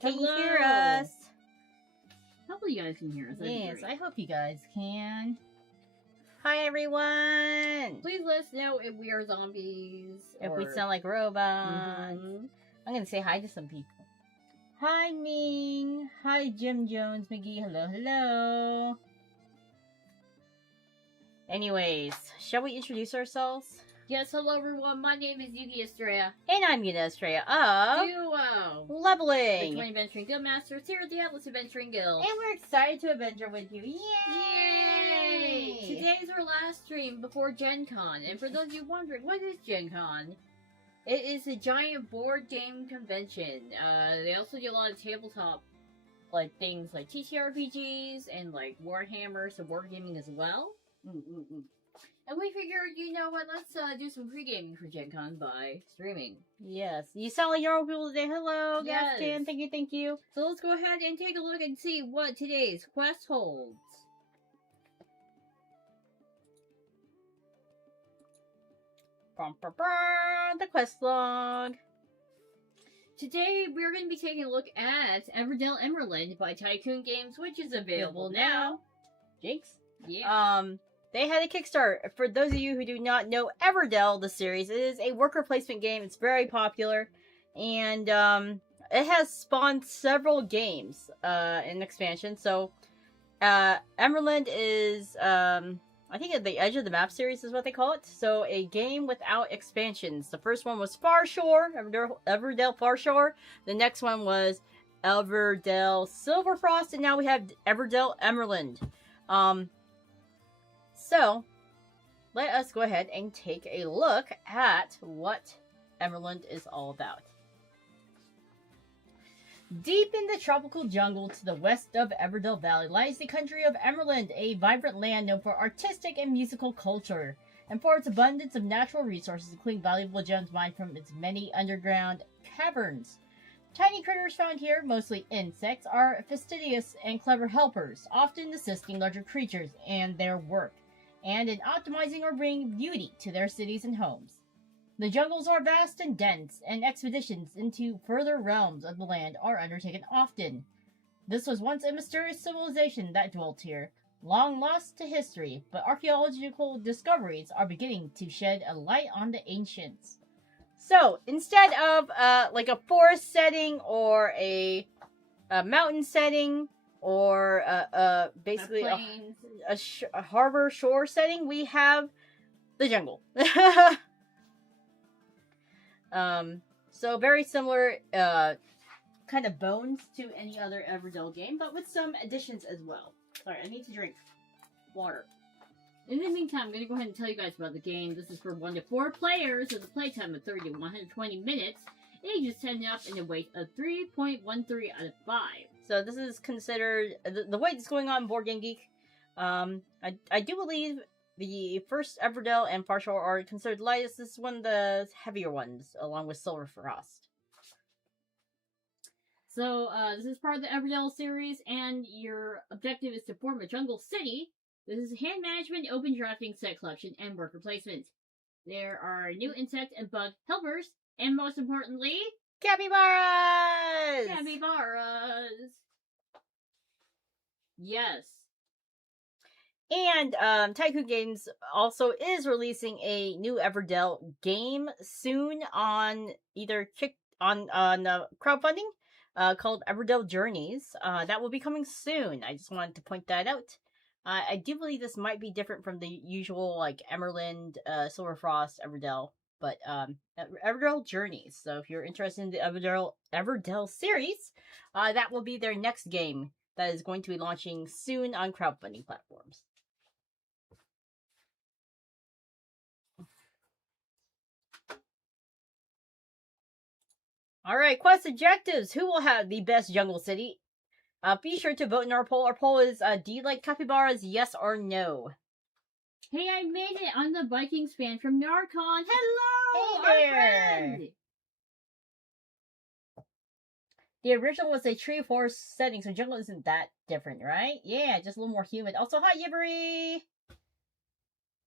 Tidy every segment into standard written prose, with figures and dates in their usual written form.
Hello! Can you hear us? Hopefully you guys can hear us. Yes, I hope you guys can. Hi, everyone! Please let us know if we are zombies. If we sound like robots. I'm gonna say hi to some people. Hi, Ming. Hi, Jim Jones McGee. Hello, hello. Anyways, shall we introduce ourselves? Yes, hello everyone. My name is Yuki Estrella. And I'm Yuna Estrella of Duo Leveling. The 20 Adventuring Guild Masters here at the Atlas Adventuring Guild. And we're excited to adventure with you. Yay! Today's our last stream before Gen Con. And for those of you wondering, what is Gen Con? It is a giant board game convention. They also do a lot of tabletop like things like TTRPGs and like Warhammer, so board gaming as well. And we figured, you know what, let's do some pre-gaming for Gen Con by streaming. Yes. You sound like your own people today. Hello, yes. Gaston. Thank you, thank you. So let's go ahead and take a look and see what today's quest holds. The quest log. Today, we're going to be taking a look at Everdell Emerland by Tycoon Games, which is available now. Jinx? Yeah. They had a Kickstarter. For those of you who do not know Everdell, the series, it is a worker placement game. It's very popular. And it has spawned several games in expansion. So, Emerland is, I think at the edge of the map series is what they call it. So, a game without expansions. The first one was Far Shore, Everdell Far Shore. The next one was Everdell Silverfrost. And now we have Everdell Emerald. So, let us go ahead and take a look at what Emerald is all about. Deep in the tropical jungle to the west of Everdell Valley lies the country of Emerald, a vibrant land known for artistic and musical culture, and for its abundance of natural resources, including valuable gems mined from its many underground caverns. Tiny critters found here, mostly insects, are fastidious and clever helpers, often assisting larger creatures and their work, and in optimizing or bringing beauty to their cities and homes. The jungles are vast and dense, and expeditions into further realms of the land are undertaken often. This was once a mysterious civilization that dwelt here, long lost to history, but archaeological discoveries are beginning to shed a light on the ancients. So, instead of like a forest setting or a mountain setting, or basically a harbor shore setting, we have the jungle. So very similar kind of bones to any other Everdell game, but with some additions as well. Sorry, I need to drink water. In the meantime, I'm going to go ahead and tell you guys about the game. This is for 1 to 4 players with a playtime of 30 to 120 minutes, ages 10 and up, and a weight of 3.13 out of 5. So this is considered, the way it's going on Board Game Geek, I do believe the first Everdell and Far Shore are considered lightest. This is one of the heavier ones, along with Silverfrost. So, this is part of the Everdell series, and your objective is to form a jungle city. This is hand management, open drafting, set collection, and worker placement. There are new insect and bug helpers, and most importantly, capybaras! Capybaras! Yes. And Tycoon Games also is releasing a new Everdell game soon on either crowdfunding called Everdell Journeys. That will be coming soon. I just wanted to point that out. I do believe this might be different from the usual like Emerald, Silverfrost, Everdell, but Everdell Journeys. So if you're interested in the Everdell series, that will be their next game that is going to be launching soon on crowdfunding platforms. Alright, quest objectives. Who will have the best jungle city? Be sure to vote in our poll. Our poll is, do you like capybaras, yes or no? Hey, I made it! I'm the Vikings fan from Narcon. Hello! Hey there! Our friend! The original was a tree forest setting, so jungle isn't that different, right? Yeah, just a little more humid. Also, hi, Yivery!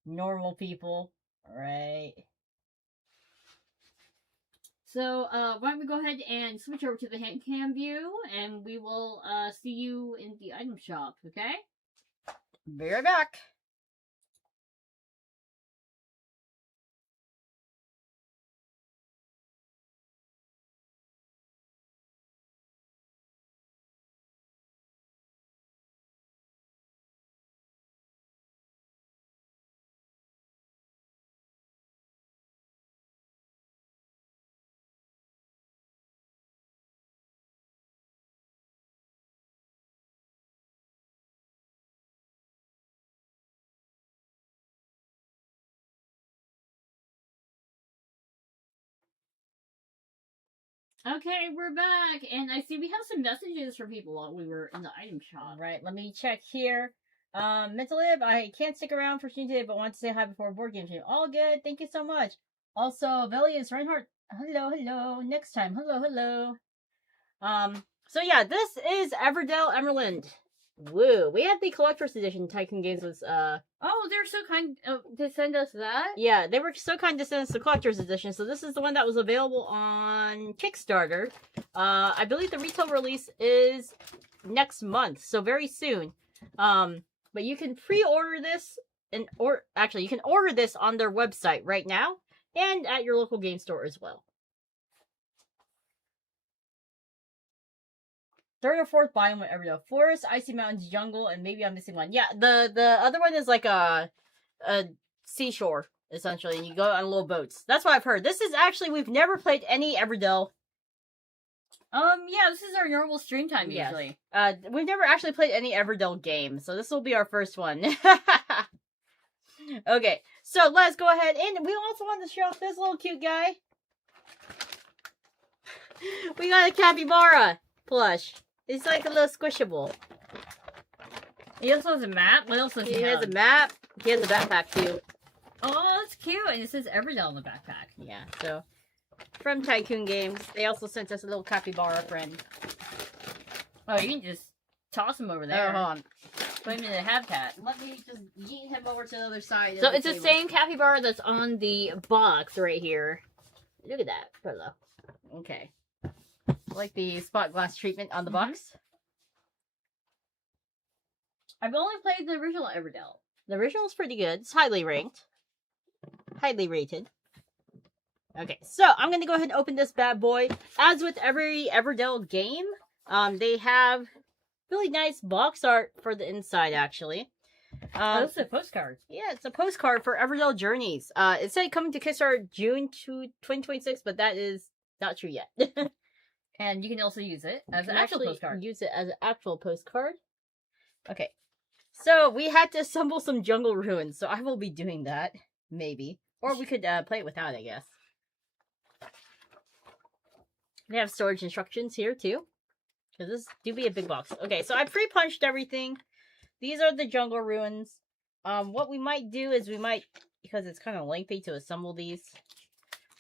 Normal people. Alright. So, why don't we go ahead and switch over to the hand cam view, and we will see you in the item shop, okay? Be right back. Okay, we're back, and I see we have some messages from people while we were in the item shop. Right, let me check here. Mentalib, I can't stick around for stream today, but want to say hi before board game stream. All good, thank you so much. Also, Velius Reinhardt, hello. Next time, hello. So yeah, this is Everdell Emerland. Woo! We had the collector's edition. Tycoon Games was Oh, they're so kind to send us that. Yeah, they were so kind to send us the collector's edition. So this is the one that was available on Kickstarter. I believe the retail release is next month, so very soon. But you can pre-order this you can order this on their website right now and at your local game store as well. Third or fourth biome ever though. Forest, icy mountains, jungle, and maybe I'm missing one. Yeah, the other one is like a seashore, essentially, and you go on little boats. That's what I've heard. This is actually, we've never played any Everdell. Yeah, this is our normal stream time usually. Yes. We've never actually played any Everdell game, so this will be our first one. Okay, so let's go ahead, and we also want to show off this little cute guy. We got a capybara plush. It's like a little squishable. He also has a map. What else does he have? He has a map. He has a backpack too. Oh, that's cute. And it says Everdell on the backpack. Yeah, so from Tycoon Games, they also sent us a little capybara friend. Oh, you can just toss him over there. Oh, hold on. Put him in the habitat. Let me just yeet him over to the other side. So it's the same capybara that's on the box right here. Look at that. Hello. Okay. Like the spot glass treatment on the box. I've only played the original Everdell. The original is pretty good. It's highly ranked. Highly rated. Okay, so I'm going to go ahead and open this bad boy. As with every Everdell game, they have really nice box art for the inside, actually. This is a postcard. Yeah, it's a postcard for Everdell Journeys. It said coming to Kickstarter June 2026, but that is not true yet. And you can also use it as an actual postcard. Use it as an actual postcard. Okay. So we had to assemble some jungle ruins, so I will be doing that. Maybe. Or we could play it without, I guess. They have storage instructions here, too. Because this do be a big box. Okay, so I pre-punched everything. These are the jungle ruins. What we might do is we might, because it's kind of lengthy to assemble these.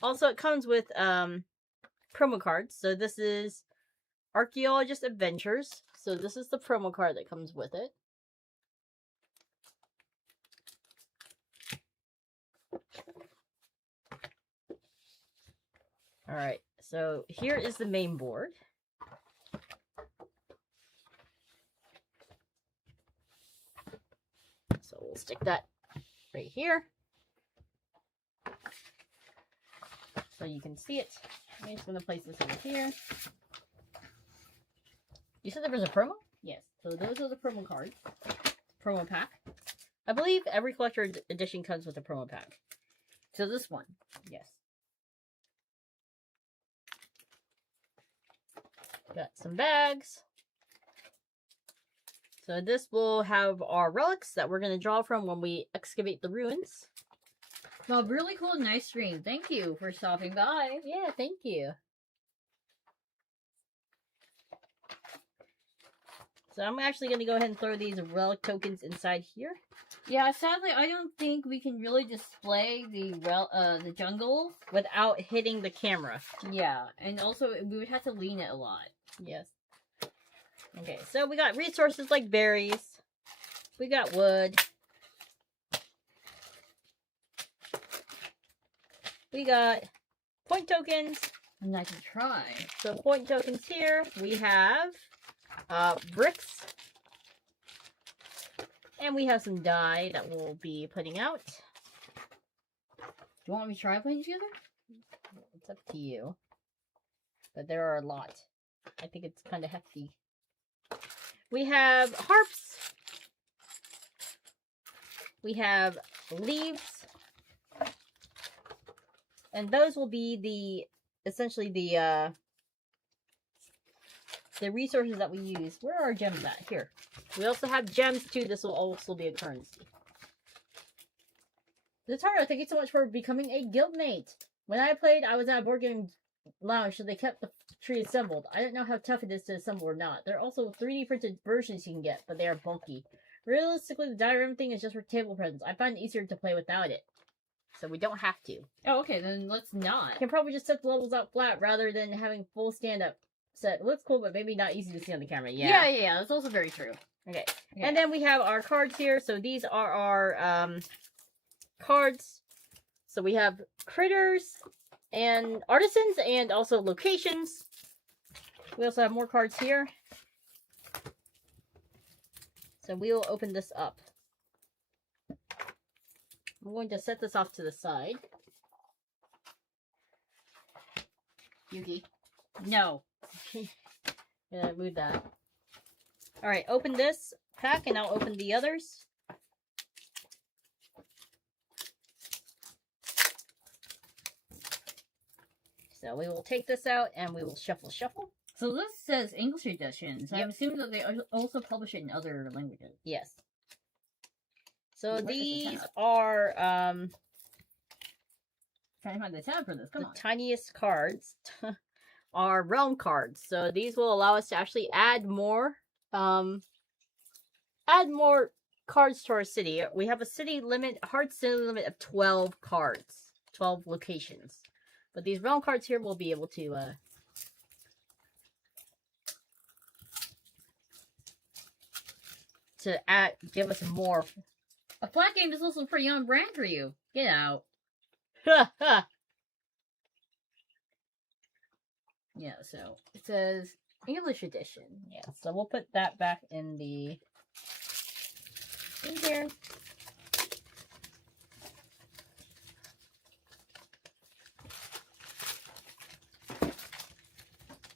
Also, it comes with promo cards. So this is Archaeologist Adventures. So this is the promo card that comes with it. Alright, so here is the main board. So we'll stick that right here. So you can see it. I'm just going to place this over here. You said there was a promo? Yes. So those are the promo cards. Promo pack. I believe every collector edition comes with a promo pack. So this one. Yes. Got some bags. So this will have our relics that we're going to draw from when we excavate the ruins. Well, really cool, nice stream. Thank you for stopping by. Yeah, thank you. So I'm actually going to go ahead and throw these relic tokens inside here. Yeah, sadly, I don't think we can really display the jungle without hitting the camera. Yeah, and also we would have to lean it a lot. Yes. Okay, so we got resources like berries. We got wood. We got point tokens, And I can try. So point tokens here, we have bricks. And we have some dye that we'll be putting out. Do you want me to try putting together? It's up to you. But there are a lot. I think it's kind of hefty. We have harps. We have leaves. And those will be essentially the resources that we use. Where are our gems at? Here. We also have gems too. This will also be a currency. Zataro, thank you so much for becoming a guildmate. When I played, I was at a board game lounge, so they kept the tree assembled. I don't know how tough it is to assemble or not. There are also 3D printed versions you can get, but they are bulky. Realistically, the diorama thing is just for table presents. I find it easier to play without it. So we don't have to. Oh, okay, then let's not. You can probably just set the levels out flat rather than having full stand-up set. It looks cool, but maybe not easy to see on the camera. Yeah, that's also very true. Okay. And then we have our cards here. So these are our cards. So we have critters and artisans and also locations. We also have more cards here. So we will open this up. I'm going to set this off to the side. Yuki. No. Gonna move that. Alright, open this pack and I'll open the others. So we will take this out and we will shuffle. So this says English edition, so I'm assuming that they also publish it in other languages. Yes. So these are trying to find the tab for this. Come on. Tiniest cards are realm cards. So these will allow us to actually add more cards to our city. We have a hard city limit of 12 cards, 12 locations. But these realm cards here will be able to give us more. A flat game is also pretty on brand for you. Get out. Yeah, so it says English edition. Yeah, so we'll put that back in here.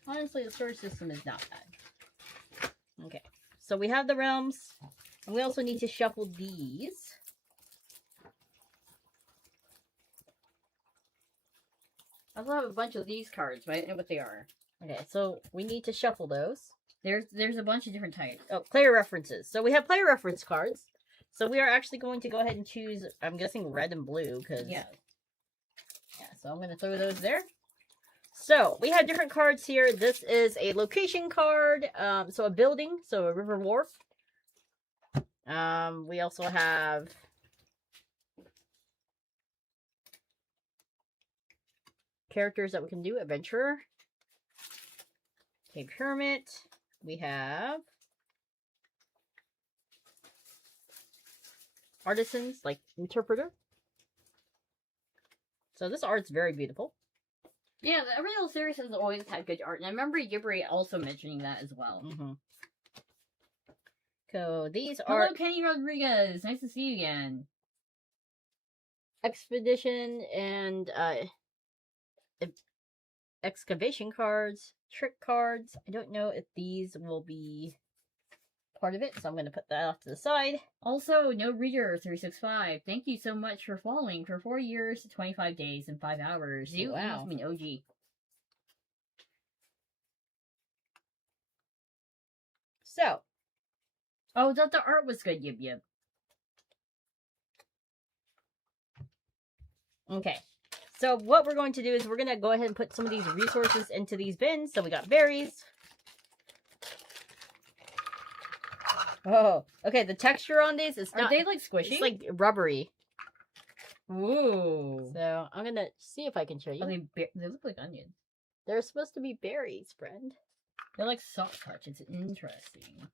Honestly, the storage system is not bad. Okay, so we have the realms, and we also need to shuffle these. I also have a bunch of these cards, but I don't know what they are. Okay, so we need to shuffle those. There's a bunch of different types. Oh, player references. So we have player reference cards. So we are actually going to go ahead and choose, I'm guessing red and blue, because... Yeah, so I'm going to throw those there. So, we have different cards here. This is a location card, so a building, so a river wharf. We also have characters that we can do. Adventurer. Cave Hermit. We have artisans, like interpreter. So this art's very beautiful. Yeah, the original series has always had good art, and I remember Yubri also mentioning that as well. So these are... Hello, Kenny Rodriguez! Nice to see you again. Expedition and excavation cards, trick cards. I don't know if these will be part of it, so I'm going to put that off to the side. Also, No Reader 365, thank you so much for following for 4 years, 25 days, and 5 hours. You must be an OG. So. Oh, that the art was good, Yib. Okay. So what we're going to do is we're going to go ahead and put some of these resources into these bins. So we got berries. Oh, okay. The texture on these is not... Are they like squishy? It's like rubbery. Ooh. So I'm going to see if I can show you. Oh, they look like onions. They're supposed to be berries, friend. They're like soft touch. It's interesting.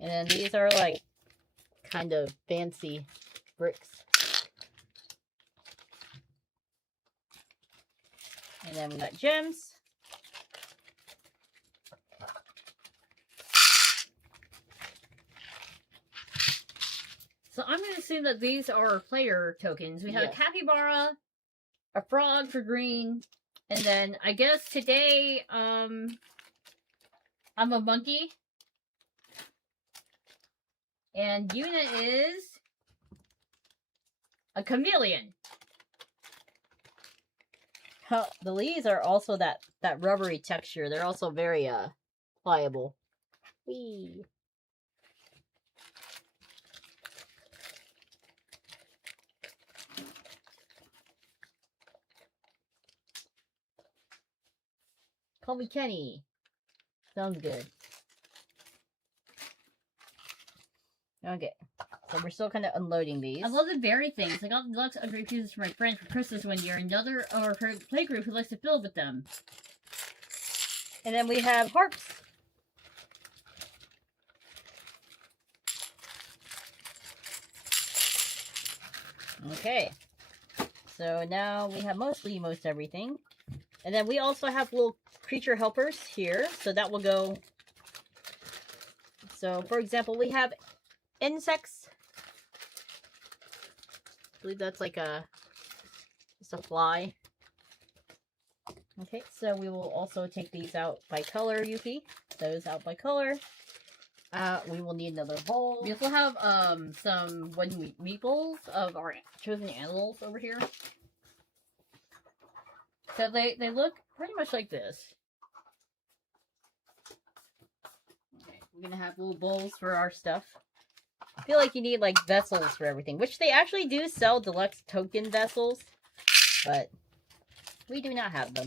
And then these are like kind of fancy bricks. And then we got gems. So I'm going to assume that these are player tokens. We have Yes. a capybara, a frog for green, and then I guess today, I'm a monkey. And Yuna is a chameleon. The leaves are also that rubbery texture. They're also very pliable. Whee. Call me Kenny. Sounds good. Okay. So we're still kind of unloading these. I love the berry things. I got the deluxe upgrade pieces for my friend for Christmas one year. Another or her playgroup who likes to build with them. And then we have harps. Okay. So now we have most everything. And then we also have little creature helpers here. So that will go. So for example, we have insects. I believe that's like just a fly. Okay, so we will also take these out by color, Yuki. Those out by color. We will need another bowl. We also have some wooden meatballs of our chosen animals over here. So they look pretty much like this. Okay, we're gonna have little bowls for our stuff. I feel like you need like vessels for everything, which they actually do sell deluxe token vessels, but we do not have them.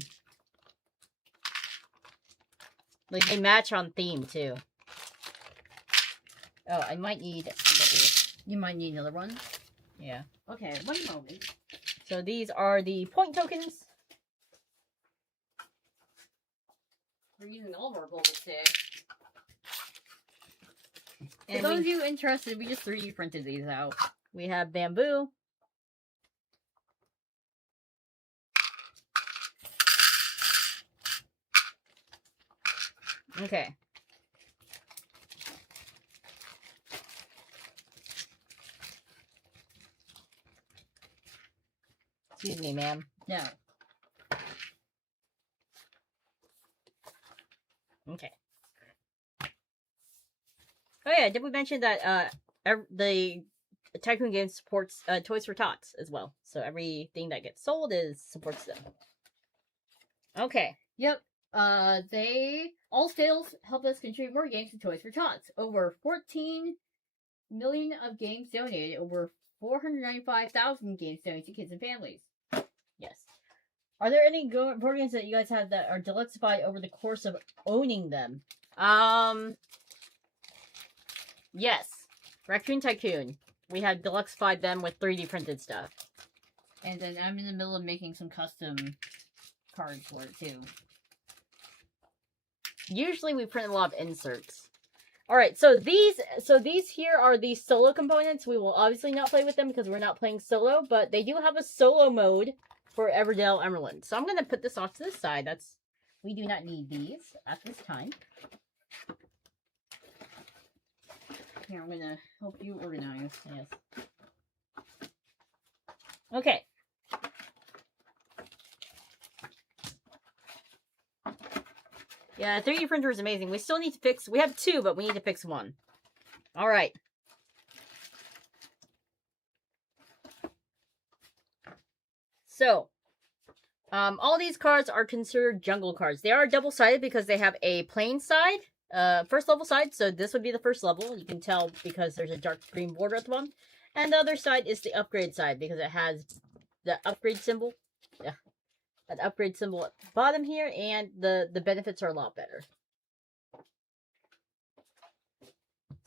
Like they match on theme too. Oh, I might need another. You might need another one. Yeah. Okay, one moment. So these are the point tokens. We're using all of our bubbles today. For And those of you interested, we just 3D printed these out. we have bamboo. Okay. Excuse me, ma'am. No. Okay. Oh yeah, did we mention that the Tycoon Games supports Toys for Tots as well? So everything that gets sold supports them. Okay. Yep. All sales help us contribute more games to Toys for Tots. Over 14 million of games donated. Over 495,000 games donated to kids and families. Yes. Are there any board games that you guys have that are deluxified over the course of owning them? Yes. Raccoon Tycoon. We had deluxified them with 3D printed stuff. And then I'm in the middle of making some custom cards for it too. Usually we print a lot of inserts. Alright, so these here are the solo components. We will obviously not play with them because we're not playing solo, but they do have a solo mode for Everdell Emerland. So I'm going to put this off to the side. We do not need these at this time. Here, I'm going to help you organize. Yes. Okay. Yeah, 3D printer is amazing. We still need to fix... We have 2, but we need to fix 1. Alright. So, all these cards are considered jungle cards. They are double-sided because they have a plain side, first level side. So this would be the first level. You can tell because there's a dark green border at the bottom. And the other side is the upgrade side because it has the upgrade symbol. Yeah. An upgrade symbol at the bottom here, and the benefits are a lot better.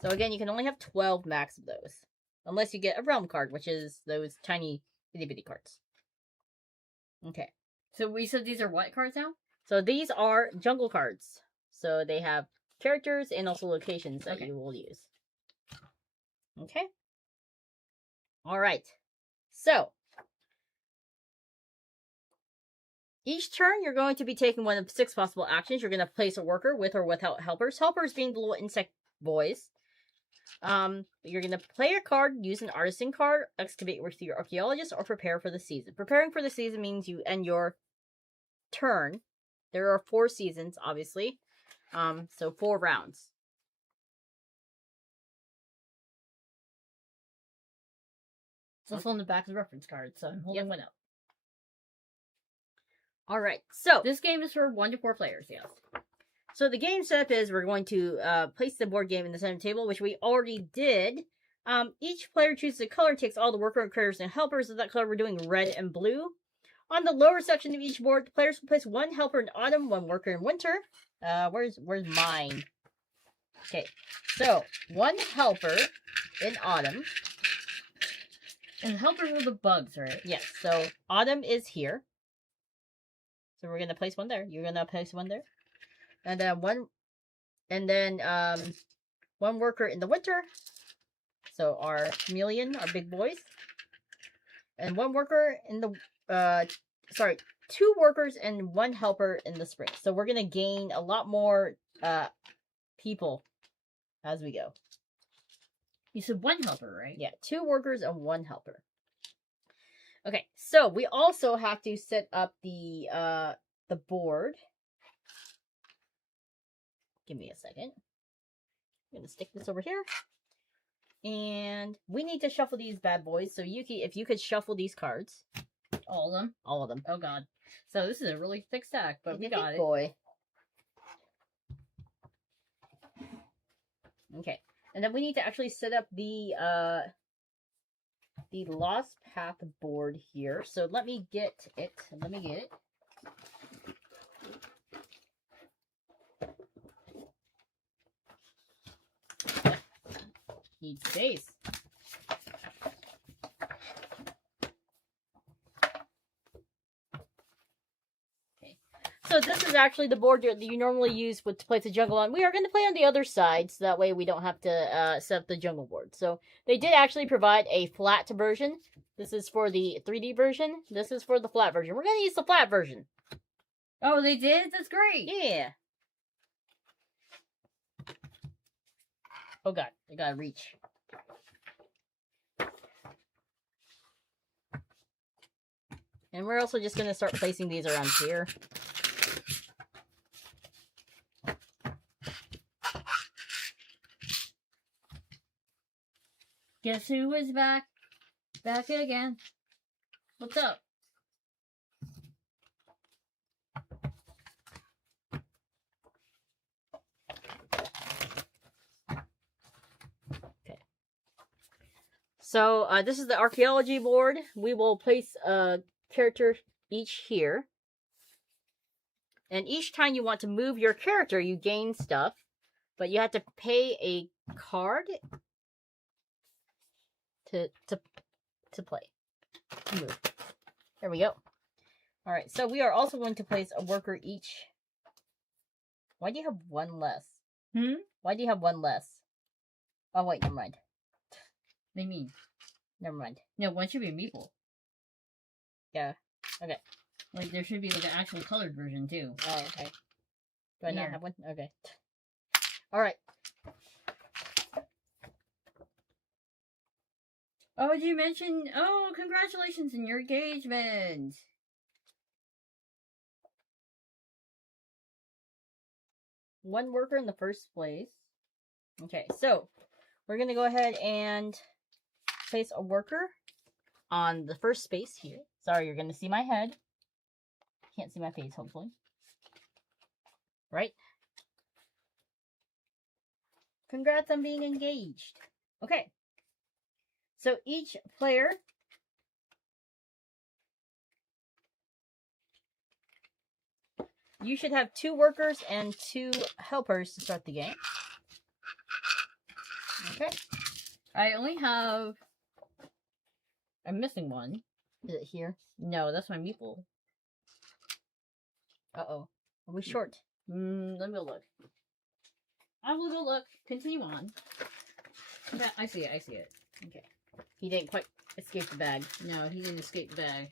So again, you can only have 12 max of those. Unless you get a realm card, which is those tiny itty bitty cards. Okay. So we said these are what cards now? So these are jungle cards. So they have characters and also locations that you will use. Okay. Alright. So, each turn, you're going to be taking one of 6 possible actions. You're going to place a worker with or without helpers. Helpers being the little insect boys. You're going to play a card, use an artisan card, excavate with your archaeologist, or prepare for the season. Preparing for the season means you end your turn. There are 4 seasons, obviously. So 4 rounds. It's also on the back of the reference card, so I'm holding one up. Alright, so this game is for 1 to 4 players, yes. So the game setup is we're going to place the board game in the center table, which we already did. Each player chooses a color and takes all the worker, critters, and helpers of that color. We're doing red and blue. On the lower section of each board, the players will place 1 helper in autumn, 1 worker in winter. Where's mine? Okay, so 1 helper in autumn. And helpers are the bugs, right? Yes, so autumn is here. So we're gonna place 1 there. You're gonna place 1 there. And then 1 worker in the winter. So our chameleon, our big boys. And 1 worker in the 2 workers and 1 helper in the spring. So we're gonna gain a lot more people as we go. You said 1 helper, right? Yeah, 2 workers and 1 helper. Okay, so we also have to set up the board. Give me a second. I'm gonna stick this over here. And we need to shuffle these bad boys. So Yuki, if you could shuffle these cards. All of them? All of them. Oh god. So this is a really thick stack, but we got it. Boy. Okay. And then we need to actually set up the Lost Path board here. So let me get it. Need space. Okay. So this is actually the board that you normally use to place a jungle on. We are going to play on the other side, so that way we don't have to set up the jungle board. So they did actually provide a flat version. This is for the 3D version. This is for the flat version. We're going to use the flat version. Oh, they did? That's great. Yeah. Oh god, I gotta reach. And we're also just gonna start placing these around here. Guess who is back? Back again. What's up? So, this is the archaeology board. We will place a character each here. And each time you want to move your character, you gain stuff. But you have to pay a card to play. To move. There we go. Alright, so we are also going to place a worker each. Why do you have 1 less? Why do you have 1 less? Oh, wait, never mind. What do you mean? Never mind. No, 1 should be a meeple. Yeah. Okay. Like, there should be, like, an actual colored version, too. Oh, okay. Do I not have 1? Okay. Alright. Oh, did you mention... Oh, congratulations on your engagement! One worker in the first place. Okay, so we're going to go ahead and place a worker on the first space here. Sorry, you're going to see my head. Can't see my face, hopefully. Right? Congrats on being engaged. Okay. So each player you should have 2 workers and 2 helpers to start the game. Okay. I only have... I'm missing 1. Is it here? No, that's my meeple. Uh-oh. Are we short? Let me go look. I will go look. Continue on. Okay, I see it. Okay. He didn't quite escape the bag. No, he didn't escape the bag.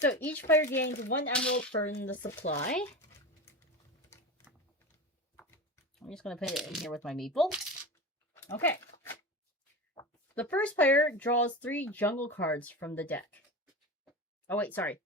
So each player gains 1 emerald from the supply. I'm just going to put it in here with my meeple. Okay. The first player draws 3 jungle cards from the deck. Oh, wait, sorry.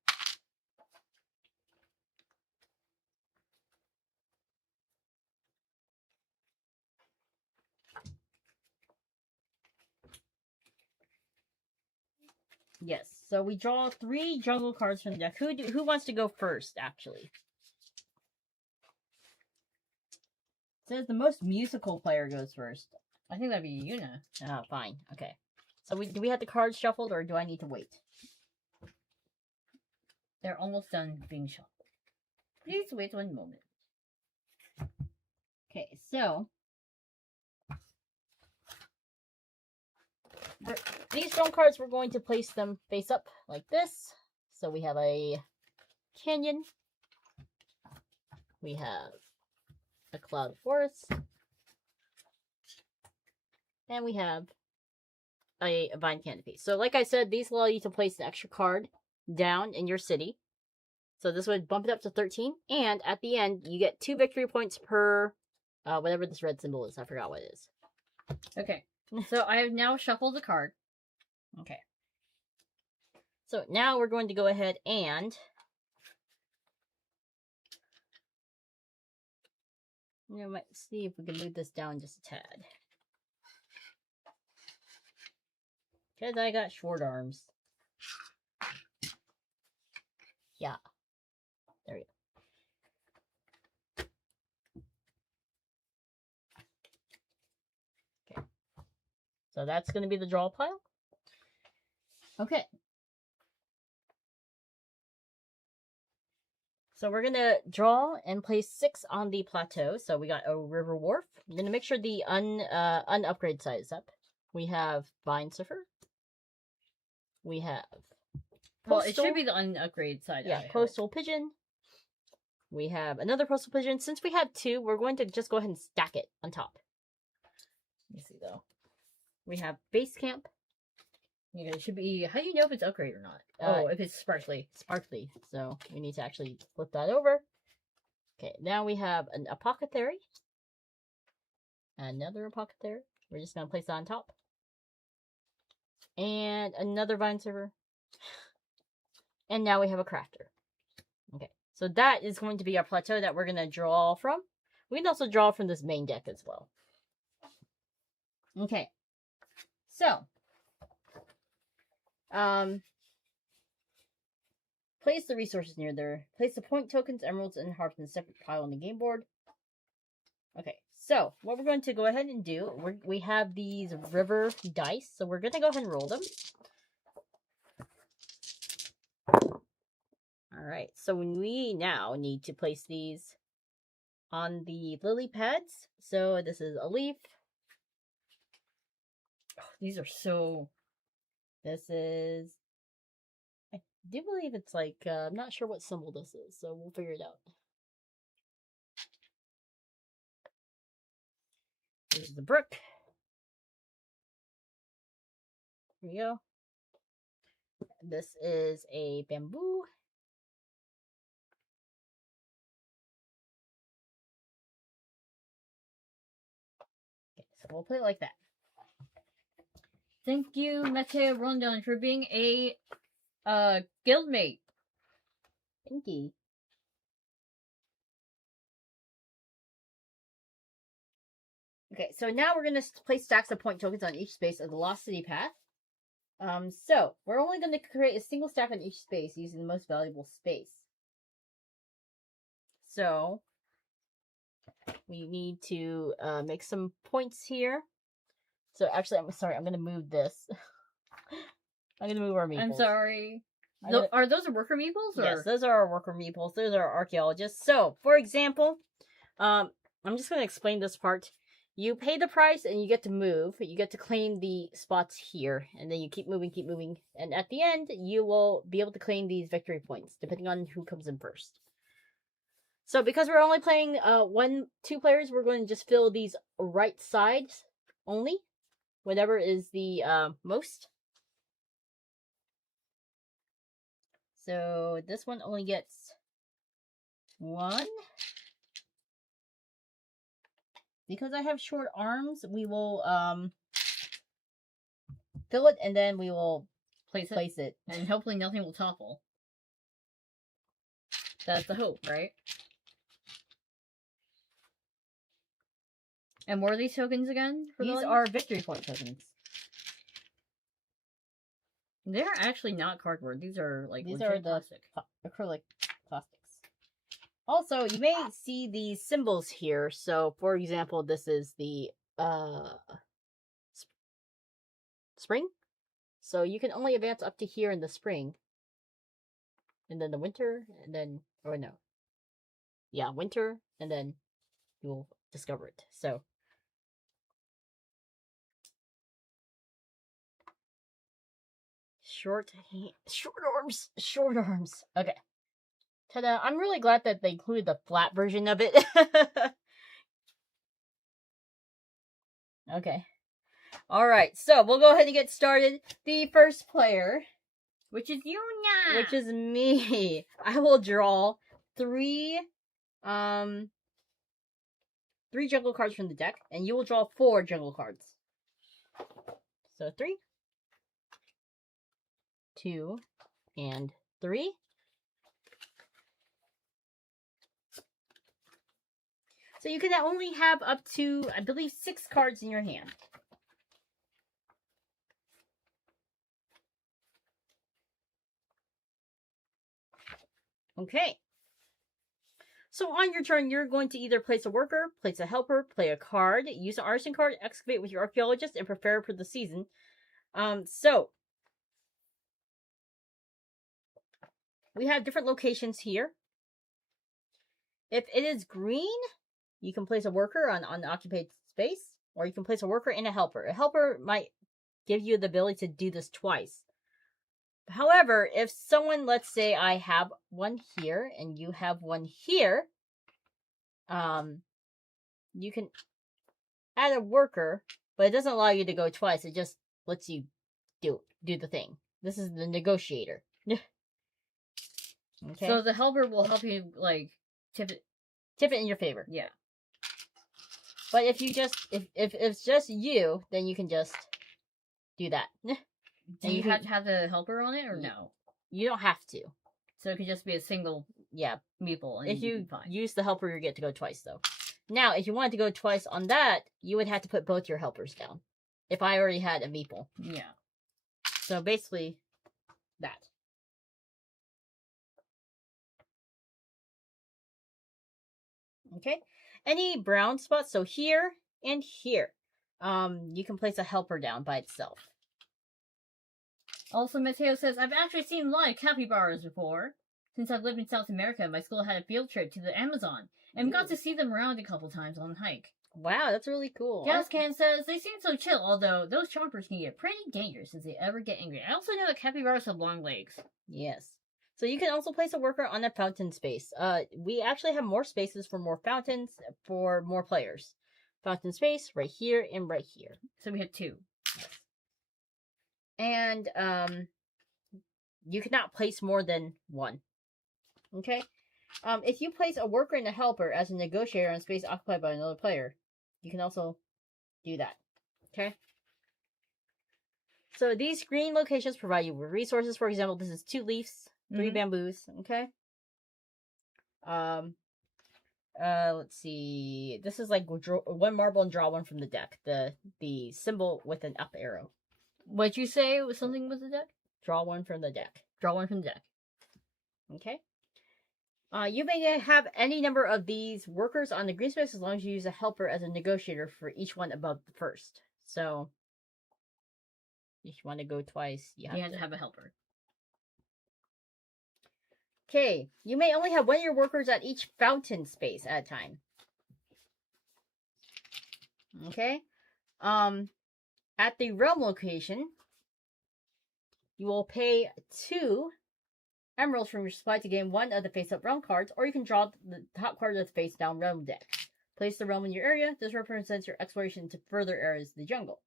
Yes, so we draw 3 jungle cards from the deck. Who wants to go first, actually? It says the most musical player goes first. I think that'd be Yuna. Oh, fine. Okay. So do we have the cards shuffled, or do I need to wait? They're almost done being shuffled. Please wait 1 moment. Okay, so these drum cards, we're going to place them face up like this. So we have a canyon. We have a cloud forest. And we have a vine canopy. So like I said, these allow you to place an extra card down in your city. So this would bump it up to 13. And at the end, you get 2 victory points per whatever this red symbol is. I forgot what it is. Okay. So I have now shuffled the card. Okay. So now we're going to go ahead and might see if we can move this down just a tad. Because I got short arms. Yeah. There we go. Okay. So that's going to be the draw pile. Okay. So we're going to draw and place 6 on the plateau. So we got a river wharf. I'm going to make sure the unupgrade side is up. We have Vine Surfer. We have Well, it should be the unupgrade side. Yeah, Coastal Pigeon. We have another Coastal Pigeon. Since we have 2, we're going to just go ahead and stack it on top. Let me see, though. We have Base Camp. Yeah, it should be... How do you know if it's upgrade or not? If it's sparkly. Sparkly. So we need to actually flip that over. Okay, now we have an Apothecary. Another Apothecary. We're just going to place that on top. And another Vine Server. And now we have a Crafter. Okay, so that is going to be our plateau that we're going to draw from. We can also draw from this main deck as well. Okay, so place the resources near there. Place the point tokens, emeralds, and harps in a separate pile on the game board. Okay, so what we're going to go ahead and do, we have these river dice, so we're going to go ahead and roll them. Alright, so we now need to place these on the lily pads. So this is a leaf. Oh, these are so... This is... I do believe it's like, I'm not sure what symbol this is, so we'll figure it out. This is the brook. Here we go. This is a bamboo. Okay, so we'll put it like that. Thank you, Mateo Rondon, for being a guildmate. Thank you. Okay, so now we're going to place stacks of point tokens on each space of the Lost City path. So we're only going to create a single stack on each space using the most valuable space. So we need to make some points here. So actually, I'm sorry, I'm going to move this. I'm going to move our meeples. I'm sorry. Are those worker meeples? Or? Yes, those are our worker meeples. Those are our archaeologists. So, for example, I'm just going to explain this part. You pay the price and you get to move. You get to claim the spots here. And then you keep moving. And at the end, you will be able to claim these victory points, depending on who comes in first. So because we're only playing 2 players, we're going to just fill these right sides only. Whatever is the most. So this one only gets 1. Because I have short arms, we will fill it and then we will place it. And hopefully nothing will topple. That's the hope, right? And what are these tokens again? These are victory point tokens. They're actually not cardboard. These are like these are the acrylic plastics. Also, you may see these symbols here. So, for example, this is the spring. So you can only advance up to here in the spring. And then the winter, and then, or no. Yeah, winter, and then you'll discover it. So, short arms. Okay. Ta-da. I'm really glad that they included the flat version of it. Okay. Alright, so we'll go ahead and get started. The first player, which is Yuna, which is me. I will draw 3 jungle cards from the deck, and you will draw 4 jungle cards. So 3, 2, and 3. So you can only have up to, I believe, 6 cards in your hand. Okay. So on your turn, you're going to either place a worker, place a helper, play a card, use an artisan card, excavate with your archaeologist, and prepare for the season. So we have different locations here. If it is green, you can place a worker on the occupied space, or you can place a worker and a helper. A helper might give you the ability to do this twice. However, if someone, let's say I have one here and you have one here, you can add a worker, but it doesn't allow you to go twice. It just lets you do the thing. This is the negotiator. Okay. So the helper will help you like tip it in your favor. Yeah. But if you just if it's just you, then you can just do that. Do you have to have the helper on it or no? You don't have to. So it could just be a single meeple. And if you use the helper, you get to go twice though. Now, if you wanted to go twice on that, you would have to put both your helpers down. If I already had a meeple. Yeah. So basically, that. Okay. Any brown spots, so here and here, you can place a helper down by itself. Also, Mateo says, I've actually seen live capybaras before. Since I've lived in South America, my school had a field trip to the Amazon, and we got to see them around a couple times on hike. Wow, that's really cool. Gascan says, they seem so chill, although those chompers can get pretty dangerous if they ever get angry. I also know that capybaras have long legs. Yes. So you can also place a worker on a fountain space. We actually have more spaces for more fountains, for more players. Fountain space, right here and right here. So we have 2. Yes. And, you cannot place more than 1. Okay? If you place a worker and a helper as a negotiator on space occupied by another player, you can also do that. Okay? So these green locations provide you with resources. For example, this is 2 leaves, 3 bamboos. Okay? Let's see. This is like 1 marble and draw 1 from the deck. The symbol with an up arrow. What'd you say? Something with the deck? Draw 1 from the deck. Draw 1 from the deck. Okay. You may have any number of these workers on the green space as long as you use a helper as a negotiator for each one above the first. So, if you want to go twice, you have to have a helper. Okay. You may only have 1 of your workers at each fountain space at a time. Okay. At the realm location, you will pay 2 emeralds from your supply to gain 1 of the face-up realm cards, or you can draw the top card of the face-down realm deck. Place the realm in your area. This represents your exploration to further areas of the jungle.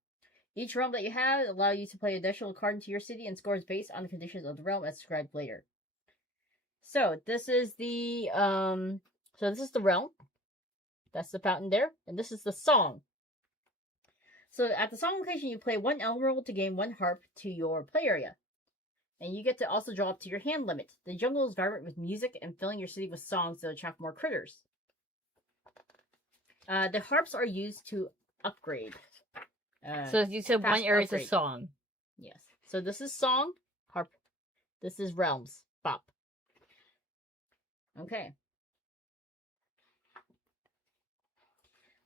Each realm that you have allows you to play additional card into your city, and scores based on the conditions of the realm as described later. So this is the realm. That's the fountain there, and this is the song. So at the song location, you play 1 emerald to gain 1 harp to your play area. And you get to also draw up to your hand limit. The jungle is vibrant with music and filling your city with songs to attract more critters. The harps are used to upgrade. So you said one area is a song. Yes. So this is song, harp. This is realms, bop. Okay.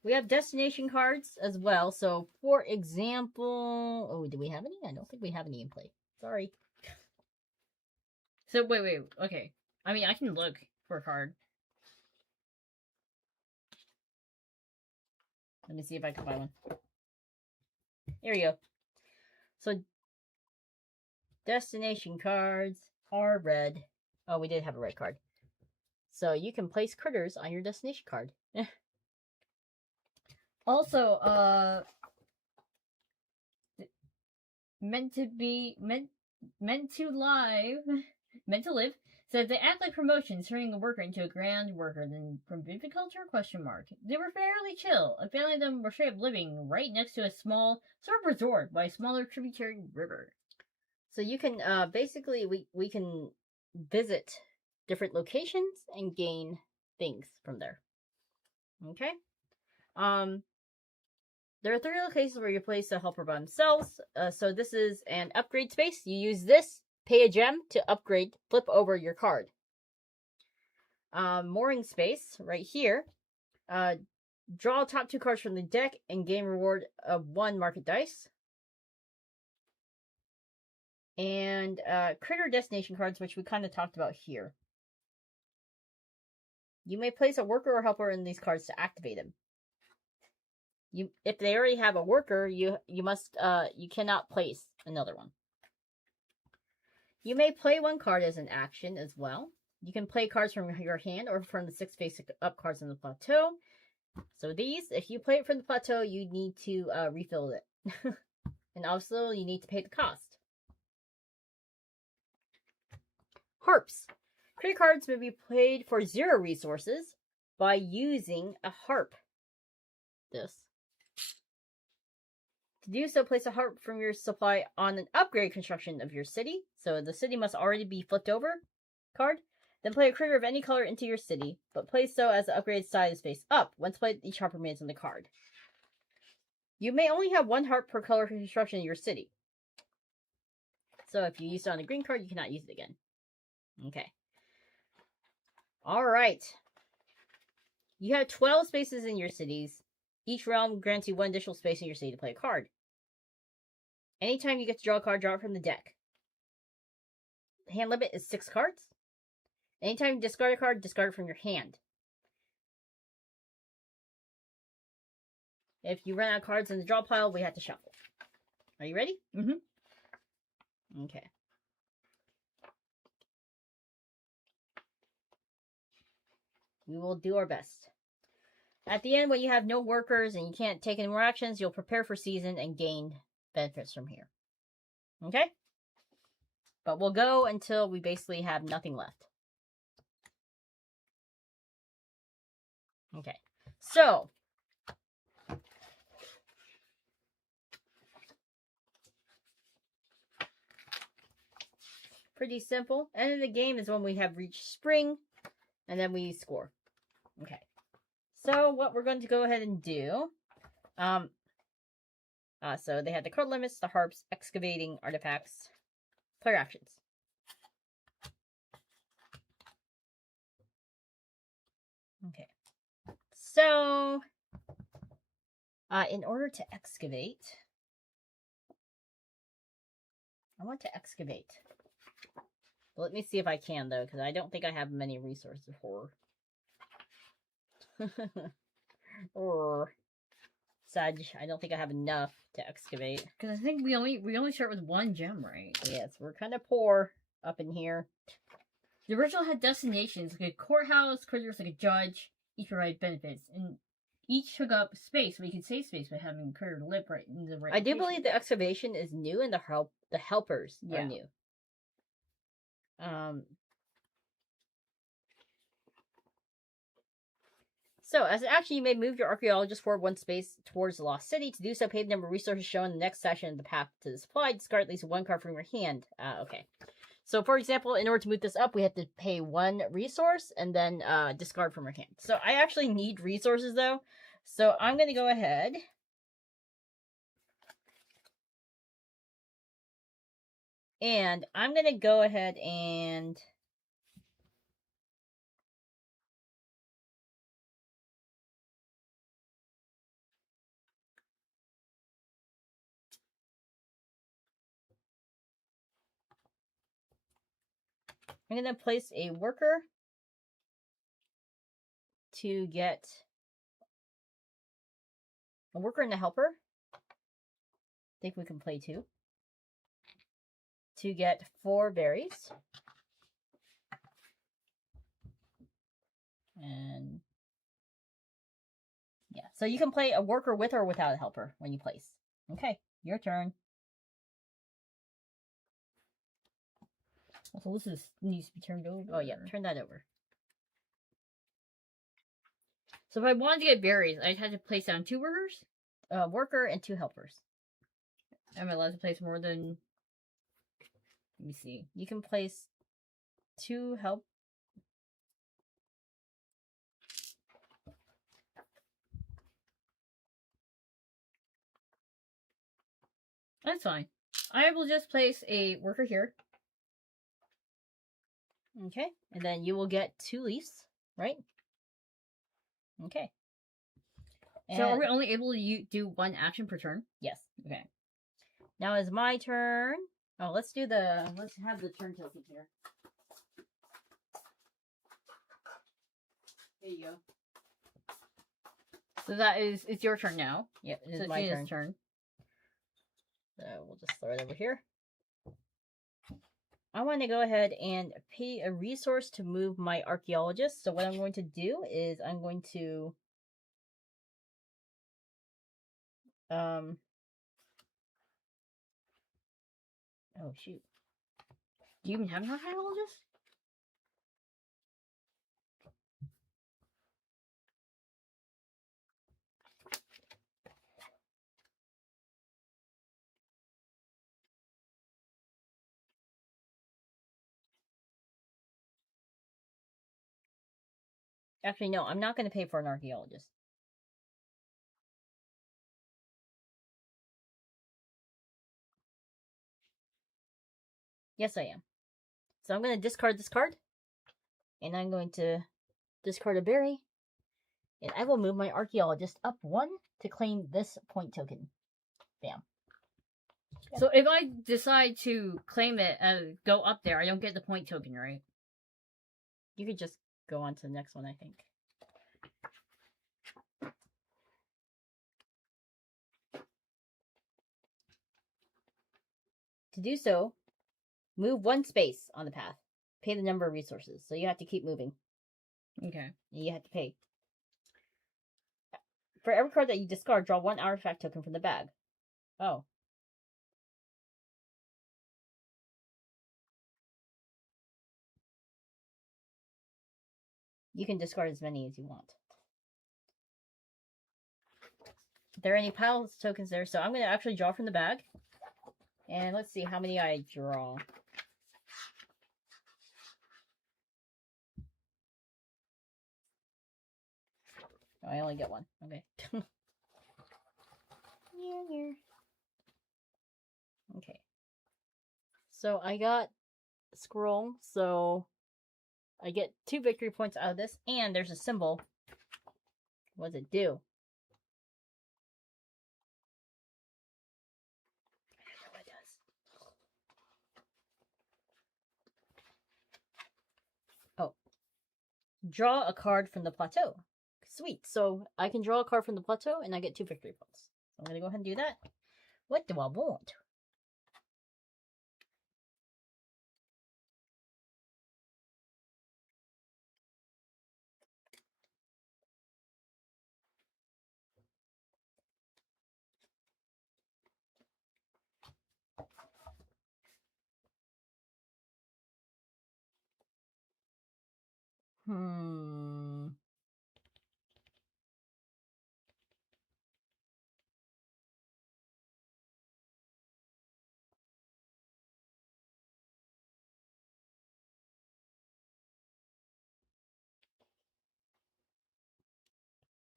We have destination cards as well. So, for example... Oh, do we have any? I don't think we have any in play. Sorry. So, wait. Okay. I mean, I can look for a card. Let me see if I can find one. Here we go. So, destination cards are red. Oh, we did have a red card. So, you can place critters on your destination card. Also, meant to live. So they act like promotions, turning a worker into a grand worker. Then from viticulture? ? They were fairly chill. A family of them were straight up living right next to a small sort of resort by a smaller tributary river. So you can basically we can visit different locations and gain things from there. Okay. There are 3 locations where you place the helper by themselves. So this is an upgrade space. You use this, pay a gem to upgrade, flip over your card. Mooring space, right here. Draw top 2 cards from the deck and gain reward of 1 market dice. And critter destination cards, which we kind of talked about here. You may place a worker or helper in these cards to activate them. If they already have a worker, you cannot place another one. You may play 1 card as an action as well. You can play cards from your hand or from the 6 face-up cards on the plateau. So these, if you play it from the plateau, you need to refill it. And also, you need to pay the cost. Harps. Critter cards may be played for 0 resources by using a harp. This. To do so, place a harp from your supply on an upgrade construction of your city. So the city must already be flipped over card. Then play a critter of any color into your city, but place so as the upgrade side is face up. Once played, each harp remains on the card. You may only have 1 harp per color construction in your city. So if you use it on a green card, you cannot use it again. Okay. Alright. You have 12 spaces in your cities. Each realm grants you 1 additional space in your city to play a card. Anytime you get to draw a card, draw it from the deck. The hand limit is 6 cards. Anytime you discard a card, discard it from your hand. If you run out of cards in the draw pile, we have to shuffle. Are you ready? Mm-hmm. Okay. We will do our best. At the end, when you have no workers and you can't take any more actions, you'll prepare for season and gain benefits from here. Okay? But we'll go until we basically have nothing left. Okay. So, pretty simple. End of the game is when we have reached spring, and then we score. Okay. So what we're going to go ahead and do, so they had the card limits, the harps, excavating, artifacts, player actions. Okay. So, in order to excavate, I want to excavate. Let me see if I can, though, because I don't think I have many resources for. Or Sag, I don't think I have enough to excavate. Because I think we only start with 1 gem, right? Yes, we're kind of poor up in here. The original had destinations like a courthouse, critters like a judge. Each provide benefits, and each took up space. So we could save space by having a critter live right in the right. I do believe the excavation is new, and the helpers are new. So, as an action, you may move your archaeologist forward one space towards the lost city. To do so, pay the number of resources shown in the next section of the path to the supply. Discard at least one card from your hand. Okay. So, for example, in order to move this up, we have to pay one resource and then discard from our hand. So, I actually need resources, though. So, I'm going to go ahead. And I'm going to go ahead and... I'm going to place a worker to get a worker and a helper. I think we can play 2. To get 4 berries. And yeah, so you can play a worker with or without a helper when you place. Okay, your turn. So this needs to be turned over. Oh yeah, turn that over. So if I wanted to get berries, I'd have to place down 2 workers? A worker and 2 helpers. Am I allowed to place more than... Let me see. You can place 2 help. That's fine. I will just place a worker here. Okay, and then you will get 2 leaves, right? Okay. So are we only able to do 1 action per turn? Yes. Okay. Now is my turn. Oh, let's have the turn token here. There you go. So it's your turn now. Yep, it is so my Gina's turn. So we'll just throw it over here. I want to go ahead and pay a resource to move my archaeologist. So what I'm going to do is I'm going to oh shoot. Do you even have an archaeologist? Actually, no, I'm not going to pay for an archaeologist. Yes, I am. So I'm going to discard this card. And I'm going to discard a berry. And I will move my archaeologist up 1 to claim this point token. Bam. So if I decide to claim it and go up there, I don't get the point token, right? You could just go on to the next one, I think. To do so, move 1 space on the path. Pay the number of resources. So you have to keep moving. Okay. You have to pay. For every card that you discard, draw 1 artifact token from the bag. Oh. You can discard as many as you want. There are any piles tokens there, so I'm going to actually draw from the bag. And let's see how many I draw. Oh, I only get 1. Okay. Okay. So I got scroll, so I get 2 victory points out of this, and there's a symbol. What does it do? I don't know what it does. Oh. Draw a card from the plateau. Sweet. So I can draw a card from the plateau, and I get 2 victory points. So I'm going to go ahead and do that. What do I want?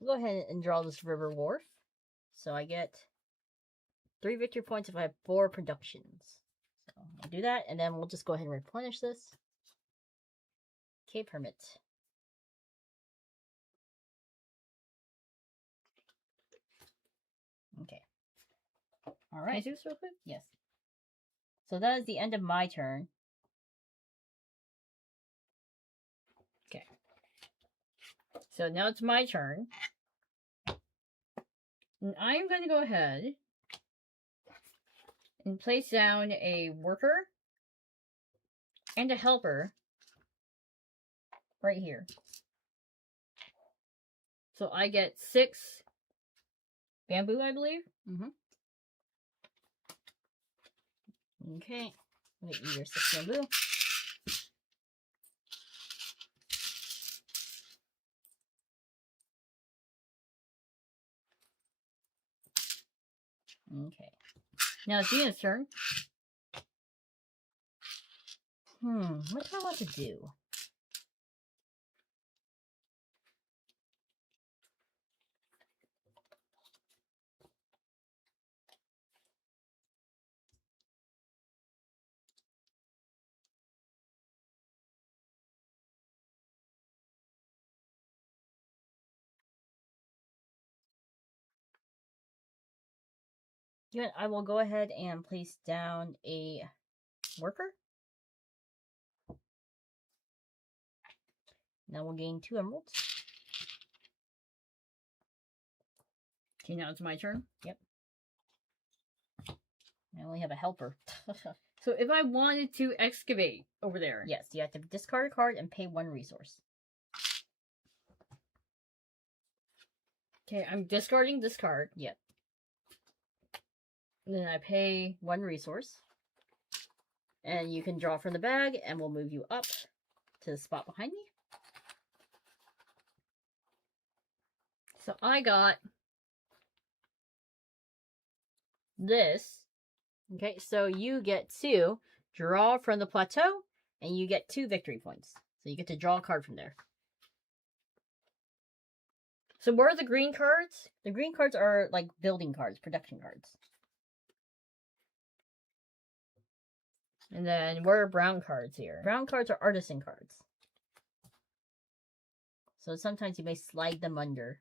go ahead and draw this river wharf. So I get 3 victory points if I have 4 productions. So I'll do that, and then we'll just go ahead and replenish this. Okay, permit. Okay. All right. Can I do this real quick? Yes. So that is the end of my turn. Okay. So now it's my turn. And I'm going to go ahead and place down a worker and a helper right here. So I get 6 bamboo, I believe. Mm-hmm. Okay. Wait, your 6 bamboo. Okay. Now it's Yuna's turn. What do I want to do? You know, I will go ahead and place down a worker. Now we'll gain 2 emeralds. Okay, now it's my turn. Yep. I only have a helper. So if I wanted to excavate over there. Yes, you have to discard a card and pay 1 resource. Okay, I'm discarding this card. Yep. And then I pay 1 resource. And you can draw from the bag, and we'll move you up to the spot behind me. So I got this. Okay, so you get to draw from the plateau, and you get 2 victory points. So you get to draw a card from there. So where are the green cards? The green cards are like building cards, production cards. And then where are brown cards here? Brown cards are artisan cards. So sometimes you may slide them under.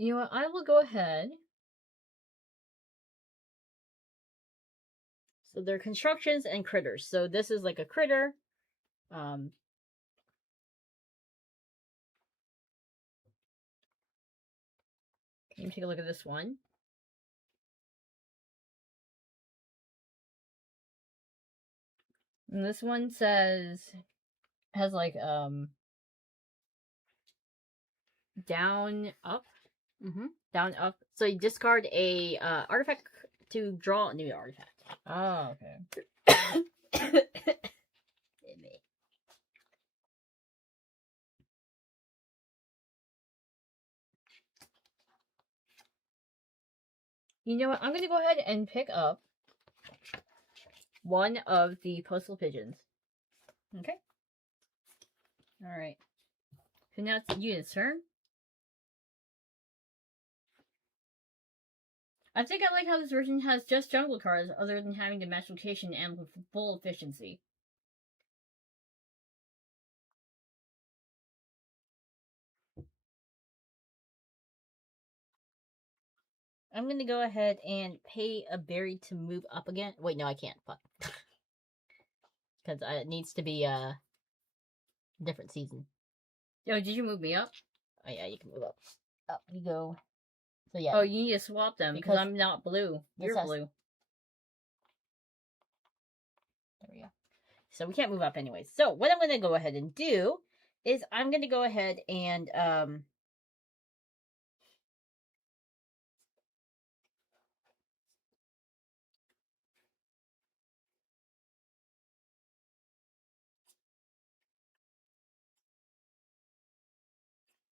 You know what? I will go ahead. So they're constructions and critters. So this is like a critter. Let me take a look at this one. And this one has like, down, up. Down, up. So you discard a artifact to draw a new artifact. Oh, okay. You know what? I'm going to go ahead and pick up one of the postal pigeons. Okay. Alright. So now it's Yuna's turn. I think I like how this version has just jungle cards other than having to match location and with full efficiency. I'm going to go ahead and pay a berry to move up again. Wait, no, I can't. But because it needs to be a different season. Oh, did you move me up? Oh, yeah, you can move up. Up you go. So, yeah. Oh, you need to swap them because I'm not blue. You're blue. There we go. So we can't move up anyways. So what I'm going to go ahead and do is I'm going to go ahead and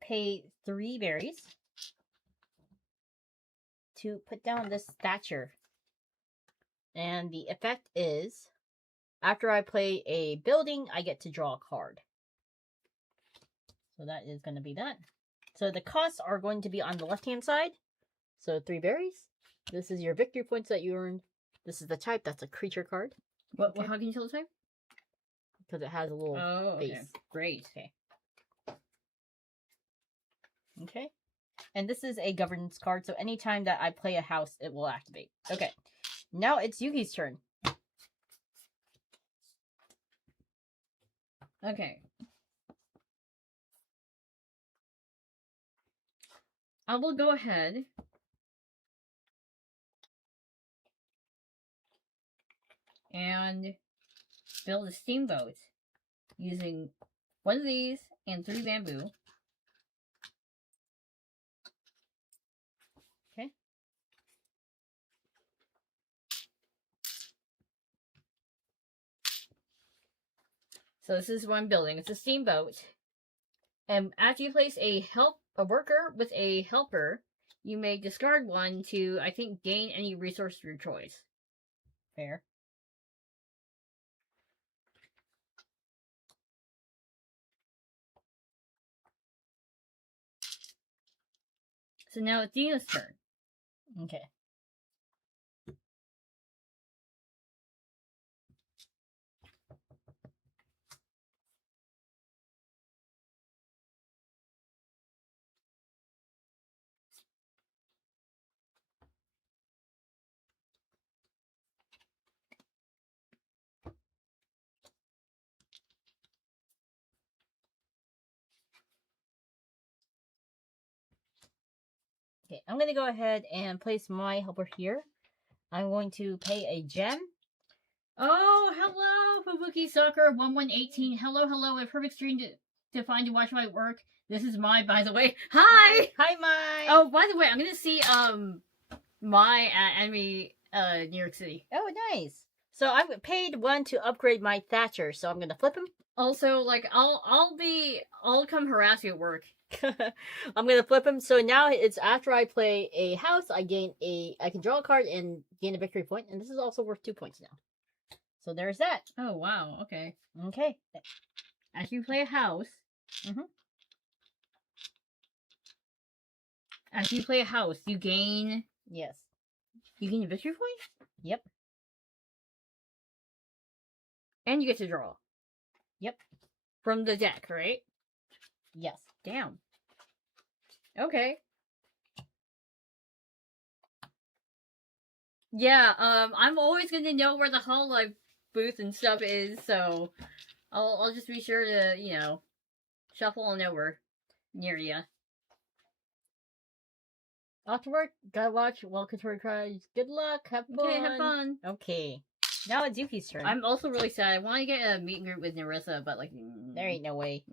pay 3 berries to put down this Thatcher. And the effect is, after I play a building, I get to draw a card. So that is going to be that. So the costs are going to be on the left-hand side. So 3 berries. This is your victory points that you earned. This is the type. That's a creature card. What? Okay. How can you tell the type? Because it has a little face. Okay. Great. Okay. Okay. And this is a governance card, so anytime that I play a house, it will activate. Okay. Now it's Yuki's turn. Okay. I will go ahead and build a steamboat using 1 of these and 3 bamboo. Okay. So this is what I'm building. It's a steamboat. And after you place a worker with a helper, you may discard 1 to, I think, gain any resource of your choice. Fair. So now it's Dina's turn. Okay. Okay, I'm going to go ahead and place my helper here. I'm going to pay a gem. Oh, hello, Fubuki Soccer 1118. Hello, a perfect stream to find and watch my work. This is Mai, by the way. Hi! Hi, Mai! Oh, by the way, I'm gonna see, Mai at Enemy, New York City. Oh, nice. So I paid 1 to upgrade my Thatcher, so I'm going to flip him. Also, like, I'll come harass you at work. I'm gonna flip him. So now it's after I play a house, I can draw a card and gain a victory point, and this is also worth 2 points now. So there's that. Oh wow, okay. Okay. After you play a house, after you play a house, you gain. Yes. You gain a victory point. Yep. And you get to draw. Yep. From the deck, right? Yes. Damn. Okay. Yeah, I'm always gonna know where the Hololive booth and stuff is, so I'll just be sure to, you know, shuffle on over near ya. Off to work. Gotta watch. Welcome to cards. Good luck. Have fun. Okay, have fun. Okay. Now it's Yuki's turn. I'm also really sad. I want to get a meet and greet with Narissa, but like... There ain't no way.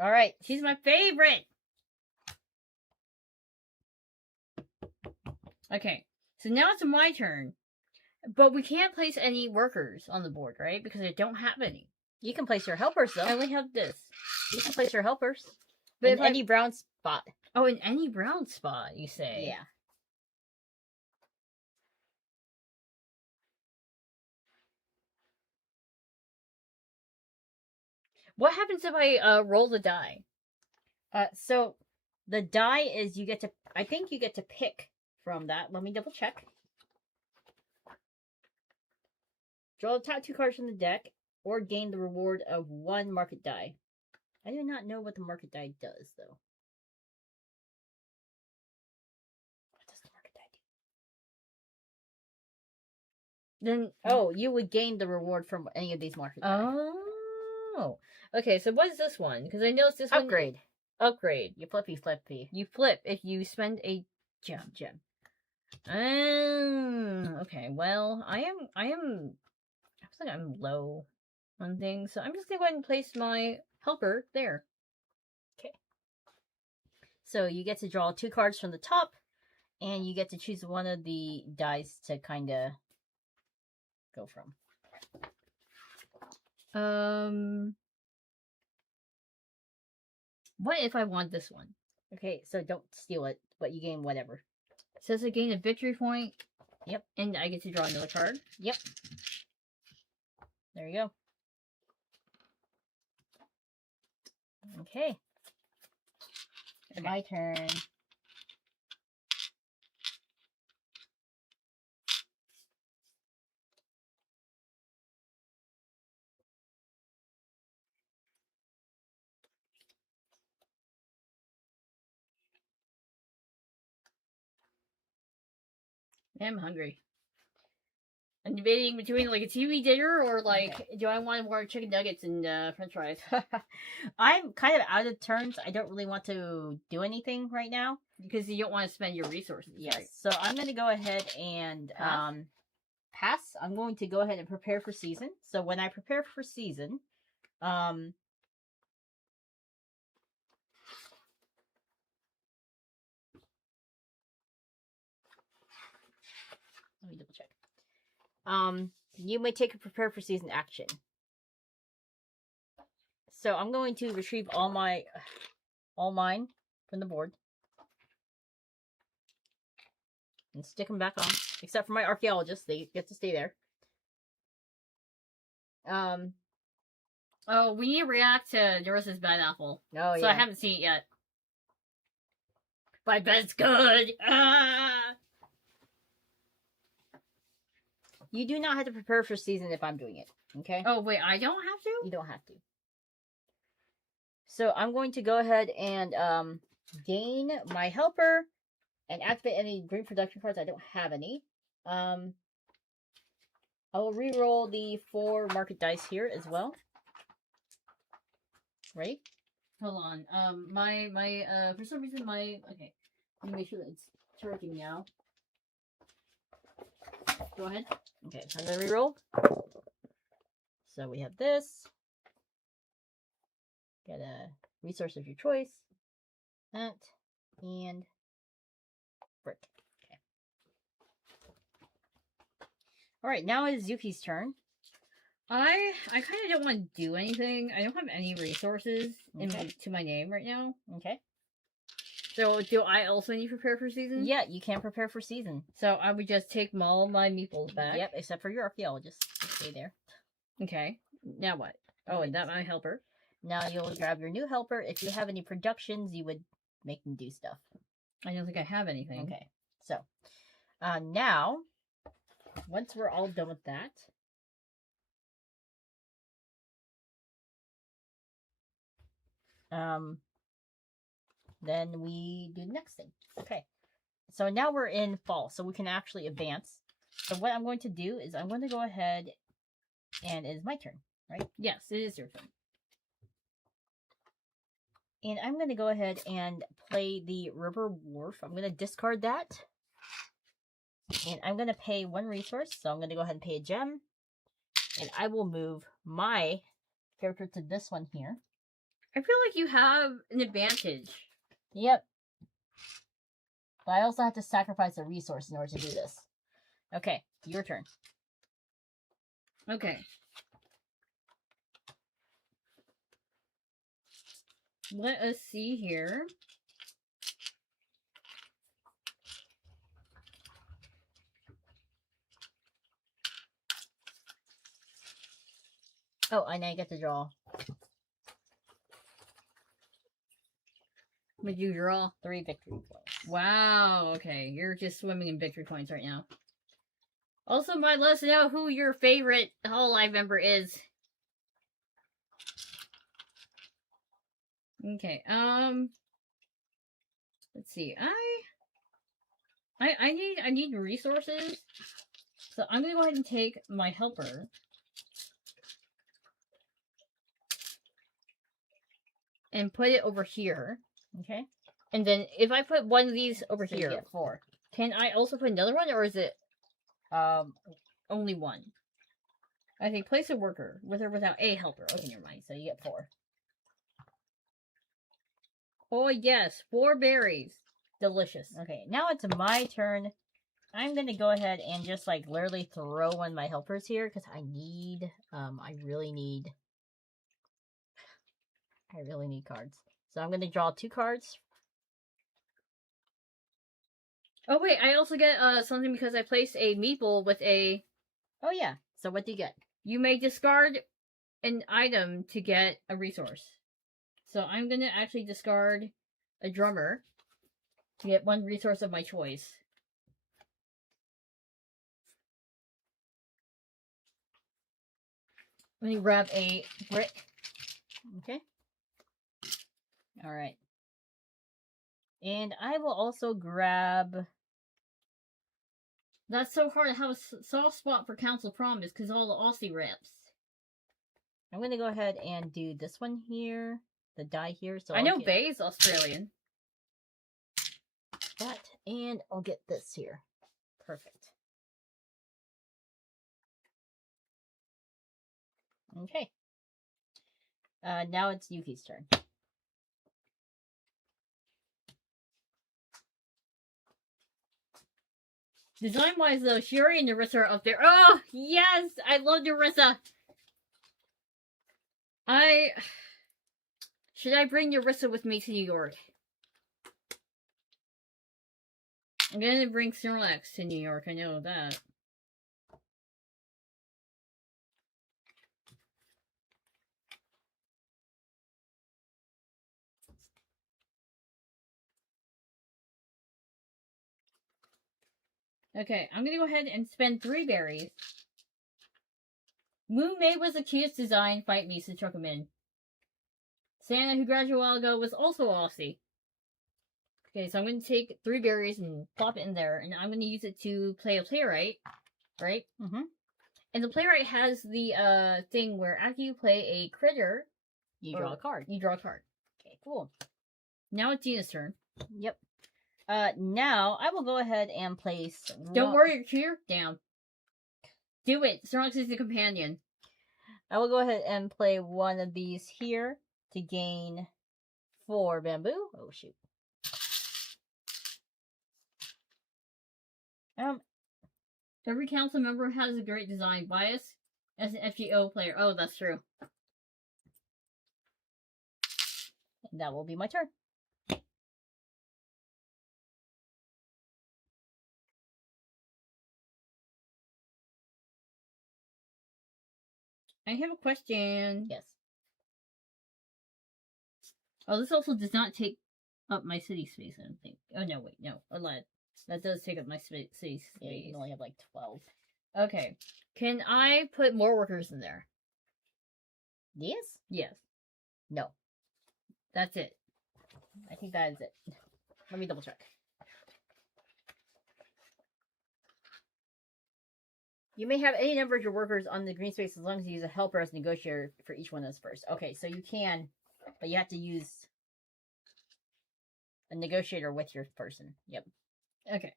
Alright. She's my favorite! Okay. So now it's my turn. But we can't place any workers on the board, right? Because I don't have any. You can place your helpers, though. I only have this. You can place your helpers. But in any brown spot. Oh, in any brown spot, you say? Yeah. What happens if I roll the die? So the die is you get to, I think you get to pick from that. Let me double check. Draw the top 2 cards from the deck or gain the reward of 1 market die. I do not know what the market die does, though. What does the market die do? Then, oh, you would gain the reward from any of these market die. Oh. Okay, so what is this one? Because I noticed this one... Upgrade. Upgrade. You flippy. You flip if you spend a gem. Okay, well, I feel like I'm low on things, so I'm just gonna go ahead and place my helper there. Okay. So you get to draw 2 cards from the top, and you get to choose one of the dice to kind of go from. What if I want this one? Okay, so don't steal it, but you gain whatever. Says I gain a victory point. Yep. And I get to draw another card. Yep. There you go. Okay. My turn. I'm hungry. I'm debating between like a TV dinner or like, do I want more chicken nuggets and French fries? I'm kind of out of turns. I don't really want to do anything right now because you don't want to spend your resources. Yes. Right? So I'm going to go ahead and pass. I'm going to go ahead and prepare for season. So when I prepare for season, let me double check. You may take a prepare for season action. So I'm going to retrieve all mine from the board and stick them back on, except for my archaeologists. They get to stay there. Oh, we need to react to Doris's bad apple. Oh, yeah. So I haven't seen it yet. But I bet it's good. You do not have to prepare for season if I'm doing it. Okay? Oh, wait, I don't have to? You don't have to. So I'm going to go ahead and gain my helper and activate any green production cards. I don't have any. I will re-roll the 4 market dice here as well. Ready? Hold on. For some reason okay. Let me make sure that it's charging now. Go ahead. Okay, so I'm going to re-roll. So we have this. Get a resource of your choice. That. And brick. Okay. Alright, now it is Yuki's turn. I kind of don't want to do anything. I don't have any resources to my name right now. Okay. So, do I also need to prepare for season? Yeah, you can prepare for season. So, I would just take all my meeples back. Yep, except for your archaeologist. Stay there. Okay. Now what? Oh, and that my helper. Now you'll grab your new helper. If you have any productions, you would make them do stuff. I don't think I have anything. Okay. So, now, once we're all done with that, then we do the next thing. Okay. So now we're in fall, so we can actually advance. So what I'm going to do is I'm going to go ahead, and it is my turn, right? Yes, it is your turn. And I'm going to go ahead and play the River Wharf. I'm going to discard that. And I'm going to pay 1 resource, so I'm going to go ahead and pay a gem. And I will move my character to this one here. I feel like you have an advantage. Yep. But I also have to sacrifice a resource in order to do this. Okay, your turn. Okay. Let us see here. Oh, and I get to draw. What did you draw? 3 victory points. Wow, okay. You're just swimming in victory points right now. Also, let us know who your favorite Hololive member is. Okay, let's see. I need resources. So I'm gonna go ahead and take my helper. And put it over here. Okay. And then if I put one of these over So here, you get 4. can I also put another one, or is it only one? I think place a worker with or without a helper. Okay, never mind. So you get 4. Oh yes, 4 berries. Delicious. Okay, now it's my turn. I'm gonna go ahead and just like literally throw one of my helpers here because I really need cards. So I'm going to draw 2 cards. Oh wait, I also get something because I placed a meeple with a... Oh yeah, so what do you get? You may discard an item to get a resource. So I'm going to actually discard a drummer to get 1 resource of my choice. Let me grab a brick. Okay. Alright. And I will also grab... That's so hard. I have a soft spot for Council Promise because all the Aussie reps. I'm going to go ahead and do this one here. The die here. So I know Bay's Australian. That, and I'll get this here. Perfect. Okay. Now it's Yuki's turn. Design-wise, though, Shiori and Narissa are up there. Oh, yes! I love Narissa! Should I bring Narissa with me to New York? I'm gonna bring Snorlax to New York, I know that. Okay, I'm gonna go ahead and spend 3 berries. Moon May was the cutest design. Fight me, so chuck him in. Santa, who graduated a while ago, was also Aussie. Okay, so I'm gonna take 3 berries and plop it in there, and I'm gonna use it to play a playwright, right? Mm-hmm. And the playwright has the thing where after you play a critter, You draw a card. You draw a card. Okay, cool. Now it's Dina's turn. Yep. Now I will go ahead and place... Don't worry your cure down. Do it. Snorlax is the companion. I will go ahead and play 1 of these here to gain 4 bamboo. Oh, shoot. Every council member has a great design bias as an FGO player. Oh, that's true. And that will be my turn. I have a question. Yes. Oh, this also does not take up my city space, I don't think. Oh, no, wait, no. I lied. That does take up my city space. Yeah, you can only have like 12. Okay. Can I put more workers in there? Yes? Yes. No. That's it. I think that is it. Let me double check. You may have any number of your workers on the green space as long as you use a helper as negotiator for each one of those first. Okay, so you can, but you have to use a negotiator with your person. Yep. Okay.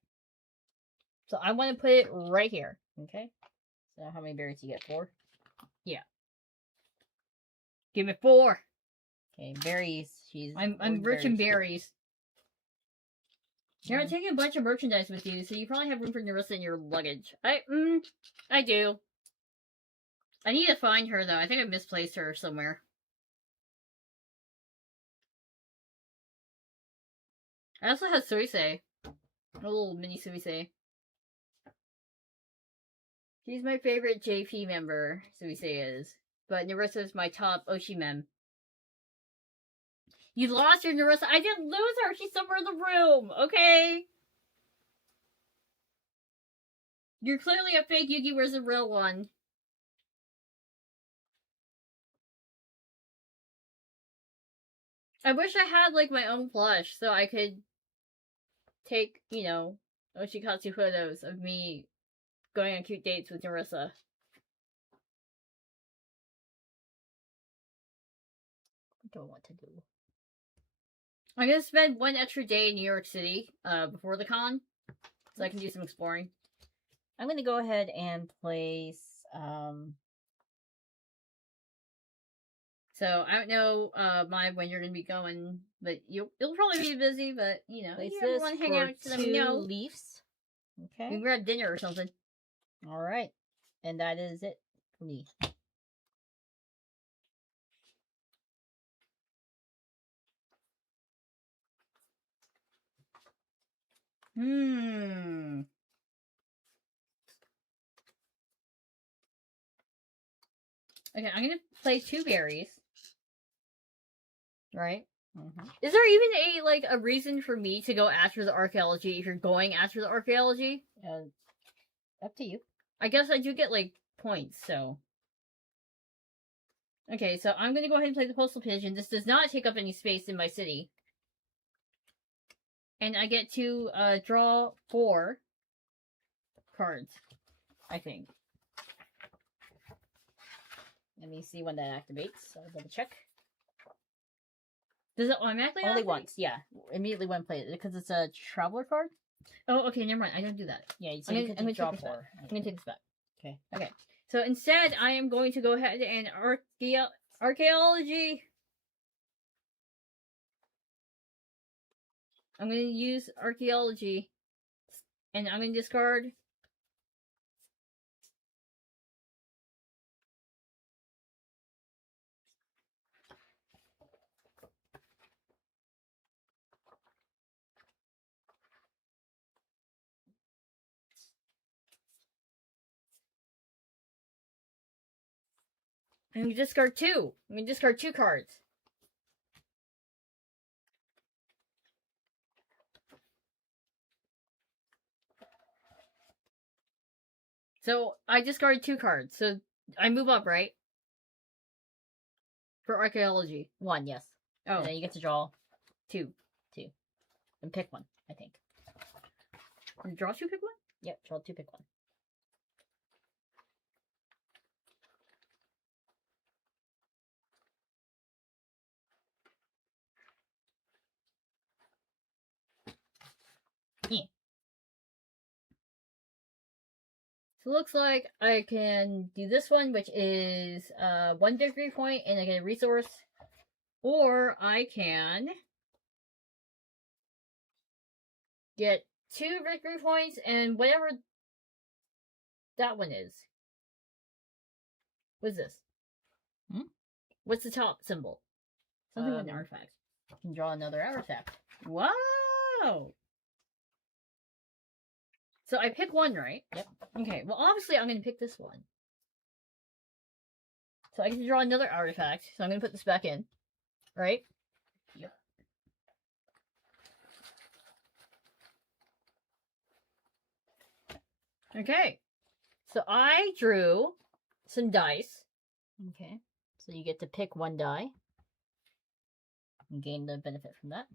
So I want to put it right here. Okay. So how many berries do you get? 4? Yeah. Give me 4. Okay, berries. I'm rich in berries. You're taking a bunch of merchandise with you, so you probably have room for Narissa in your luggage. I do. I need to find her, though. I think I misplaced her somewhere. I also have Suisei. A little mini Suisei. She's my favorite JP member, Suisei is. But Narissa's my top Oshi mem. You lost your Narissa. I didn't lose her. She's somewhere in the room. Okay. You're clearly a fake Yuki. Where's the real one? I wish I had, like, my own plush so I could take, you know, Oshikatsu photos of me going on cute dates with Narissa. What do I want to do? I'm gonna spend 1 extra day in New York City before the con, so I can do some exploring. I'm gonna go ahead and place. So I don't know, when you're gonna be going, but you'll probably be busy. But you know, Place if you this want to hang for out, let me 2 know. leaves. We Okay. can grab dinner or something. All right, and that is it for me. Hmm. Okay, I'm gonna play 2 berries. Right? Mm-hmm. Is there even a reason for me to go after the archaeology if you're going after the archaeology? Up to you. I guess I do get, points, so... Okay, so I'm gonna go ahead and play the postal pigeon. This does not take up any space in my city. And I get to, draw 4 cards, I think. Let me see when that activates. I'll double check. Does it automatically Only activate? once, yeah. Immediately when played, because it's a traveler card. Oh, okay, never mind. I don't do that. Yeah, so you can draw 4. I'm gonna take this back. Okay. Okay. So instead, I am going to go ahead and archaeology. I'm going to use archaeology, and I'm going to discard. I'm going to discard 2. I'm going to discard 2 cards. So I discarded 2 cards. So I move up, right? For archaeology. 1, yes. Oh. And then you get to draw 2. And pick 1, I think. And draw 2, pick 1? Yep, draw 2, pick 1. Yeah. So it looks like I can do this one, which is 1 victory point, and I get a resource. Or I can get 2 victory points and whatever that one is. What's this? What's the top symbol? Something with an artifact. You can draw another artifact. Wow! So I pick 1, right? Yep. Okay, well obviously I'm going to pick this one. So I get to draw another artifact, so I'm going to put this back in. Right? Yep. Okay. So I drew some dice. Okay. So you get to pick 1 die. And gain the benefit from that.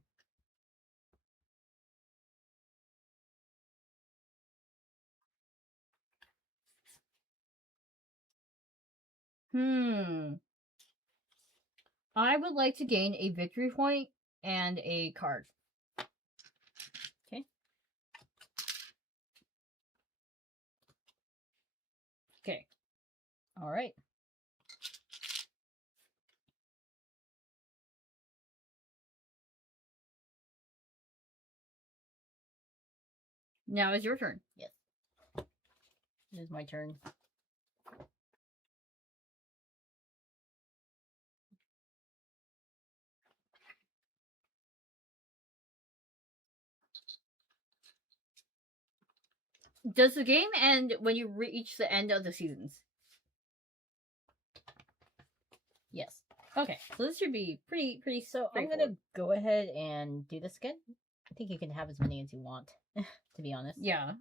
I would like to gain a victory point and a card. Okay. Okay. All right. Now it's your turn. Yes. It is my turn. Does the game end when you reach the end of the seasons? Yes. Okay, so this should be pretty So I'm going to go ahead and do this again. I think you can have as many as you want, to be honest. Yeah,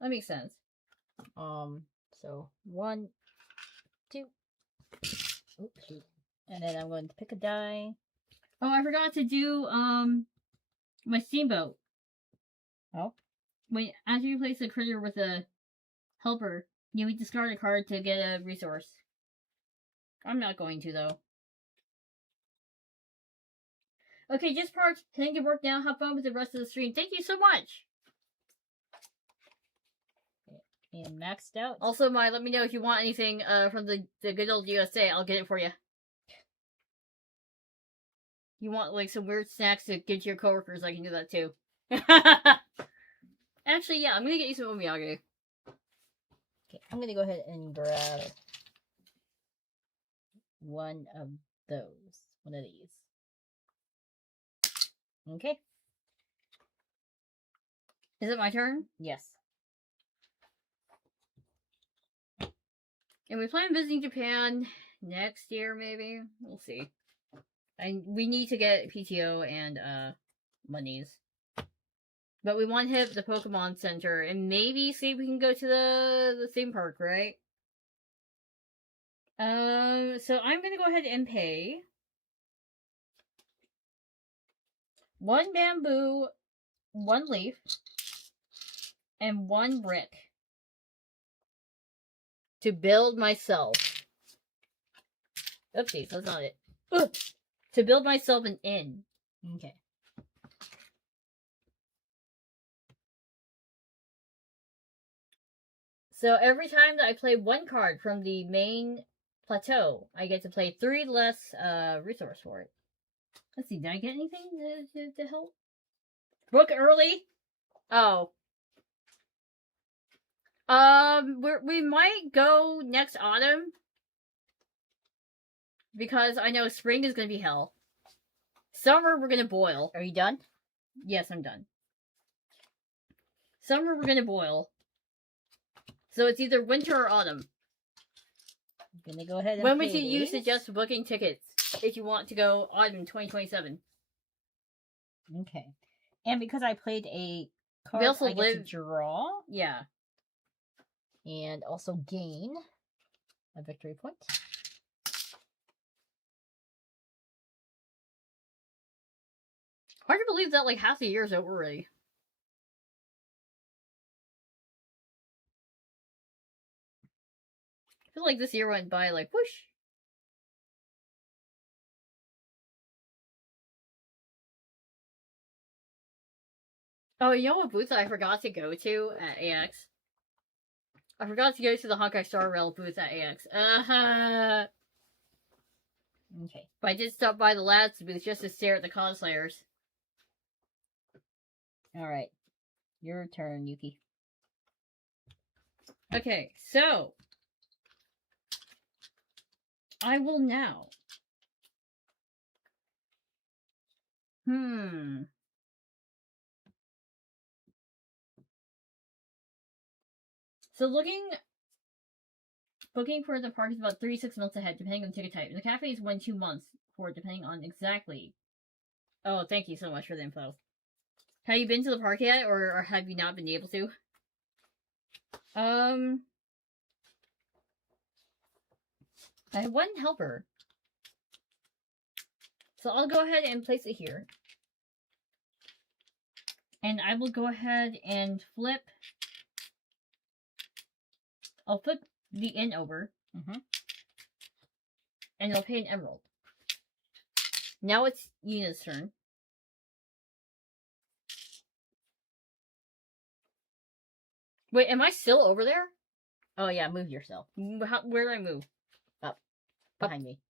that makes sense. So 1, 2. Oops. And then I'm going to pick a die. Oh, I forgot to do my steamboat. Oh. When after you place a critter with a helper, you may discard a card to get a resource. I'm not going to though. Okay, just parked. Can get work now. Have fun with the rest of the stream. Thank you so much. And maxed out. Also, let me know if you want anything from the good old USA. I'll get it for you. You want some weird snacks to give to your coworkers? I can do that too. Actually, yeah, I'm gonna get you some omiyage. Okay, I'm gonna go ahead and grab one of those. One of these. Okay. Is it my turn? Yes. And we plan on visiting Japan next year, maybe. We'll see. And we need to get PTO and monies. But we want to hit the Pokemon Center and maybe see if we can go to the theme park, right? So I'm gonna go ahead and pay 1 bamboo, 1 leaf, and 1 brick to build myself. Oopsies, that's not it. Ugh. To build myself an inn. Okay. So every time that I play 1 card from the main plateau, I get to play 3 less resource for it. Let's see, did I get anything to help? Book early? Oh. We might go next autumn. Because I know spring is gonna be hell. Summer, we're gonna boil. Are you done? Yes, I'm done. Summer, we're gonna boil. So it's either winter or autumn. I'm gonna go ahead and When would you suggest booking tickets if you want to go autumn 2027? Okay. And because I played a card, We also I get to draw. Yeah. And also gain a victory point. Hard to believe that like half the year's over already. I feel like this year went by like whoosh. Oh, you know what booth I forgot to go to at AX? I forgot to go to the Honkai Star Rail booth at AX. Okay. But I did stop by the Lads booth just to stare at the cosplayers. Alright. Your turn, Yuki. Okay, so I will now. So booking for the park is about 3 to 6 months ahead, depending on the ticket type. And the cafe is 1 to 2 months for it, depending on exactly. Oh, thank you so much for the info. Have you been to the park yet, or have you not been able to? I have 1 helper. So I'll go ahead and place it here. And I will go ahead and flip. I'll flip the inn over. And I'll pay an emerald. Now it's Yuna's turn. Wait, am I still over there? Oh yeah, move yourself. Where do I move? Up. Behind me.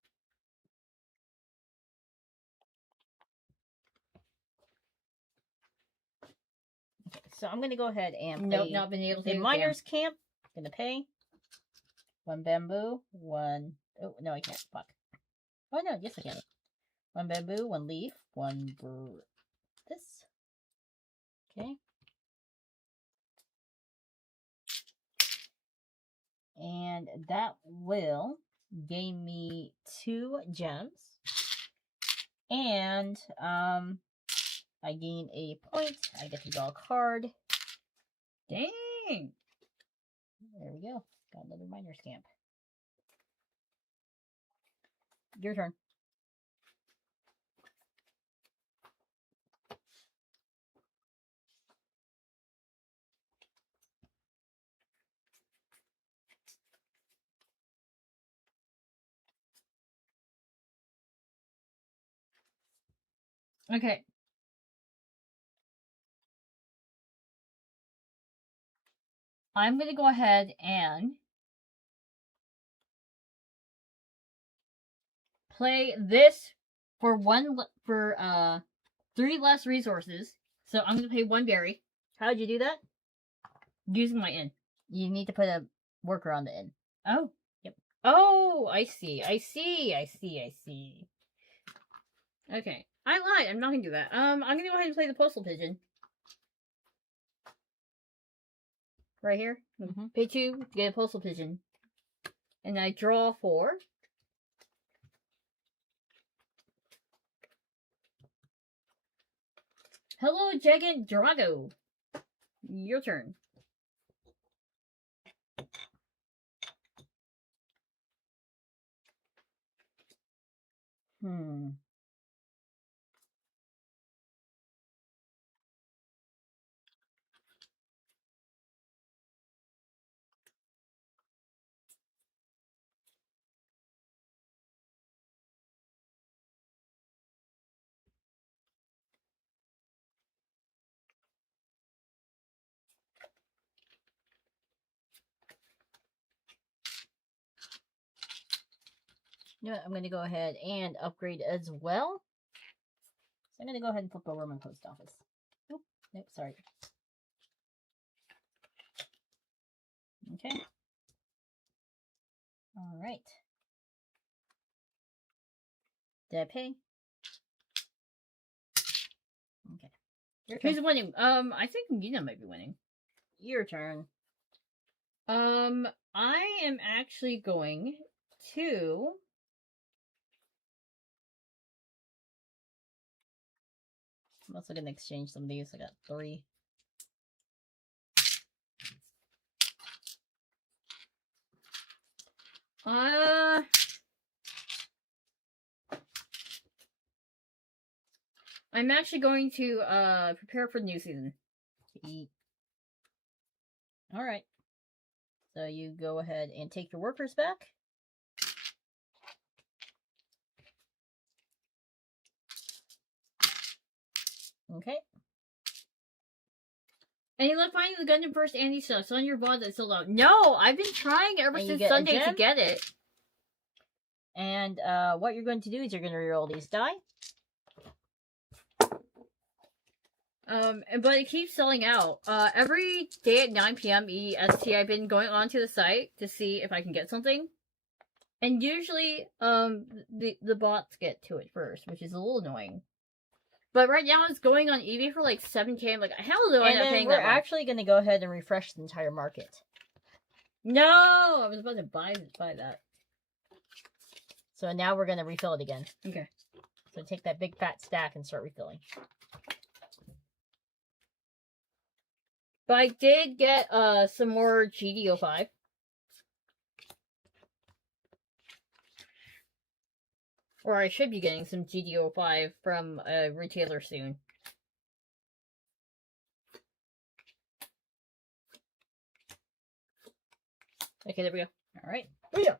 Okay, so I'm gonna go ahead and Nope, not been able to. The miners' camp. Gonna pay 1 bamboo, 1. Oh no, I can't. Fuck. Oh no, yes I can. 1 bamboo, 1 leaf, 1 this. Okay. And that will gain me 2 gems. And I gain a point. I get to draw a card. Dang. There we go. Got another miner's camp. Your turn. Okay. I'm gonna go ahead and play this for 3 less resources. So I'm gonna pay 1 berry. How'd you do that? Using my inn. You need to put a worker on the inn. Oh. Yep. Oh, I see. Okay. I lied. I'm not gonna do that. I'm gonna go ahead and play the postal pigeon. right here. Pay 2 to get a postal pigeon. And I draw 4. Hello, Gigant Drago. Your turn. You know what? I'm going to go ahead and upgrade as well. So I'm going to go ahead and flip over my post office. Nope, sorry. Okay. All right. Did I pay? Okay. Who's winning? I think Yuna might be winning. Your turn. I am actually going to... I'm also going to exchange some of these. I got 3. I'm actually going to prepare for the new season. Alright. So you go ahead and take your workers back. Okay. And you left finding the Gundam First Andy stuff. It's on your VOD that's sold out. No! I've been trying ever since Sunday to get it. And what you're going to do is you're going to reroll these die. But it keeps selling out. Every day at 9 p.m. EST, I've been going onto the site to see if I can get something. And usually, the bots get to it first, which is a little annoying. But right now, it's going on eBay for like 7K. I'm like, how do I not paying that much? We're actually going to go ahead and refresh the entire market. No! I was about to buy that. So now we're going to refill it again. Okay. So take that big fat stack and start refilling. But I did get some more GDO5. Or I should be getting some GDO5 from a retailer soon. Okay, there we go. Alright. Yeah.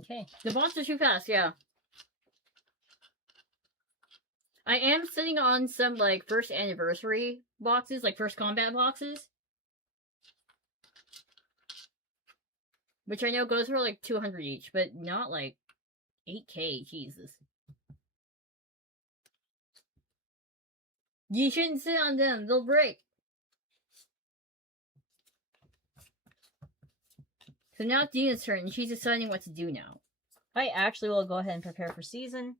Okay. The bots are too fast, yeah. I am sitting on some, like, first anniversary boxes, like first combat boxes. Which I know goes for, like, 200 each, but not, like, 8K, Jesus. You shouldn't sit on them, they'll break. So now it's Dina's turn, and she's deciding what to do now. I actually will go ahead and prepare for season.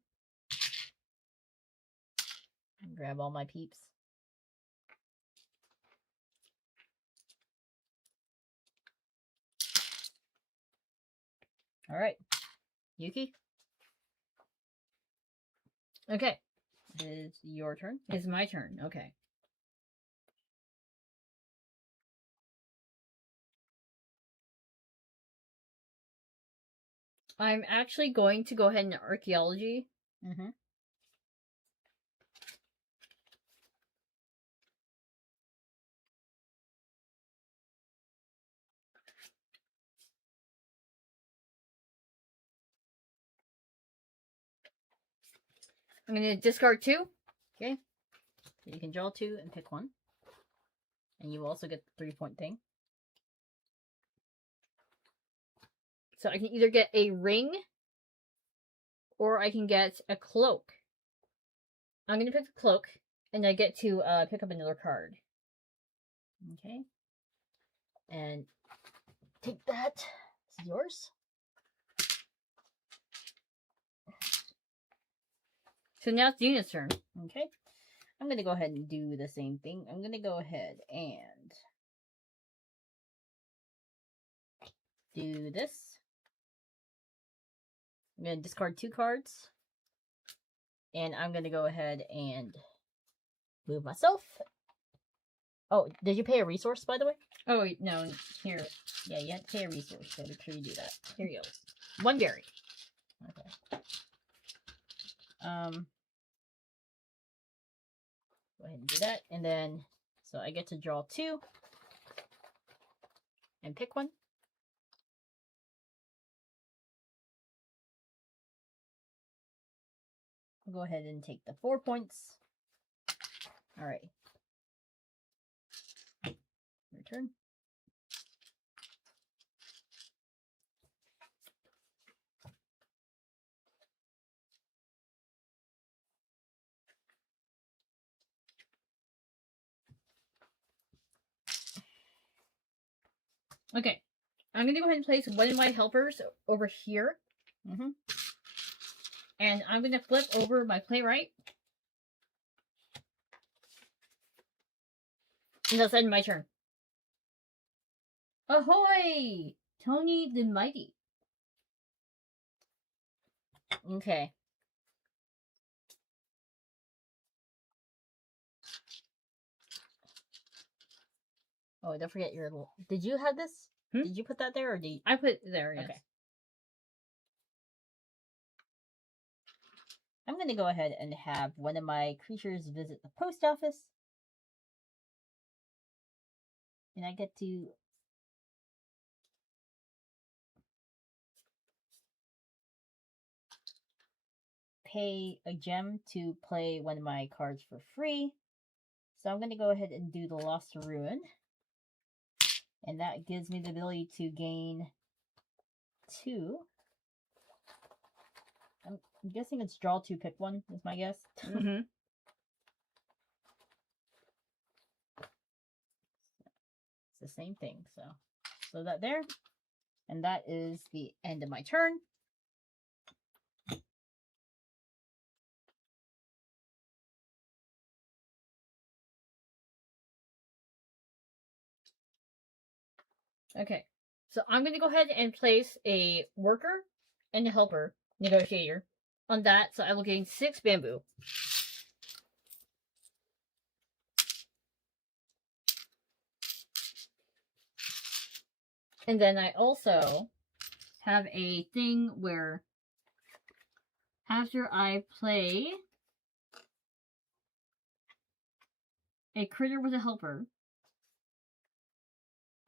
Grab all my peeps. Alright. Yuki? Okay. It is your turn. It's my turn, okay. I'm actually going to go ahead and archaeology. Mm-hmm. I'm going to discard 2. Okay. So you can draw 2 and pick 1. And you also get the 3-point thing. So I can either get a ring, or I can get a cloak. I'm going to pick the cloak, and I get to pick up another card. Okay. And take that. This is yours. So now it's Dina's turn. Okay. I'm going to go ahead and do the same thing. I'm going to go ahead and do this. I'm going to discard 2 cards. And I'm going to go ahead and move myself. Oh, did you pay a resource, by the way? Oh, no. Here. Yeah, you have to pay a resource, so make sure you do that. Here you go. 1 berry. Okay. Go ahead and do that. And then, so I get to draw 2. And pick one. I'll go ahead and take the 4 points. Alright. Your turn. Okay. I'm going to go ahead and place one of my helpers over here. And I'm going to flip over my playwright. And that's the end of my turn. Ahoy! Tony the Mighty. Okay. Oh, don't forget your... Did you have this? Did you put that there, or did you... I put it there, yes. Okay. I'm going to go ahead and have one of my creatures visit the post office. And I get to... pay a gem to play one of my cards for free. So I'm going to go ahead and do the Lost Ruin. And that gives me the ability to gain 2. I'm guessing it's draw 2, pick 1, is my guess. Mm-hmm. It's the same thing, so that there. And that is the end of my turn. Okay, so I'm going to go ahead and place a worker and a helper, negotiator, on that, so I will gain 6 bamboo. And then I also have a thing where after I play a critter with a helper,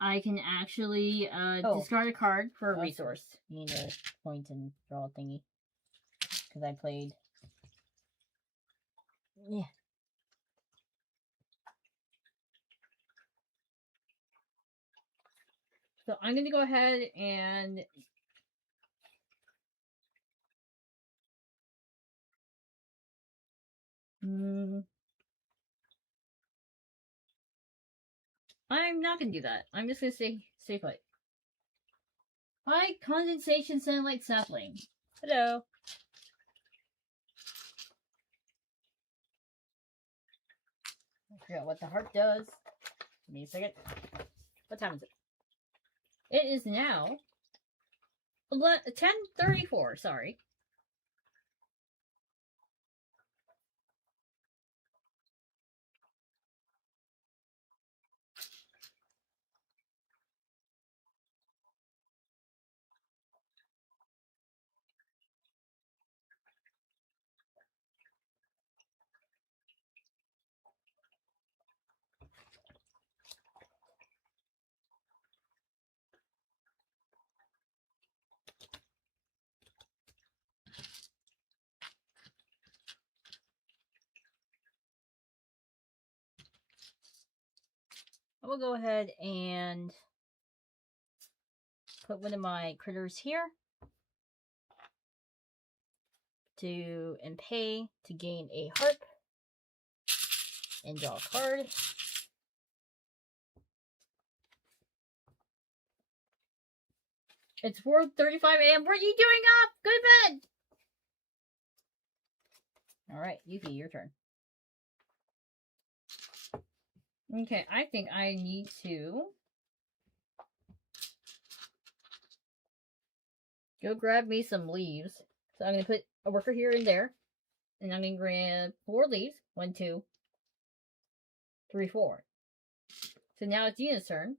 I can actually discard a card for a resource. You need a point and draw thingy. Because I played... Yeah. So I'm going to go ahead and... I'm not going to do that. I'm just going to stay put. Hi, condensation sunlight sapling. Hello. I forgot what the heart does. Give me a second. What time is it? It is now 10:34, sorry. I will go ahead and put one of my critters here and pay to gain a harp and draw a card. It's 4:35 a.m. What are you doing up? Go to bed! Alright, Yuki, your turn. Okay, I think I need to go grab me some leaves. So I'm gonna put a worker here and there. And I'm gonna grab 4 leaves. 1, 2, 3, 4. So now it's Yuna's turn.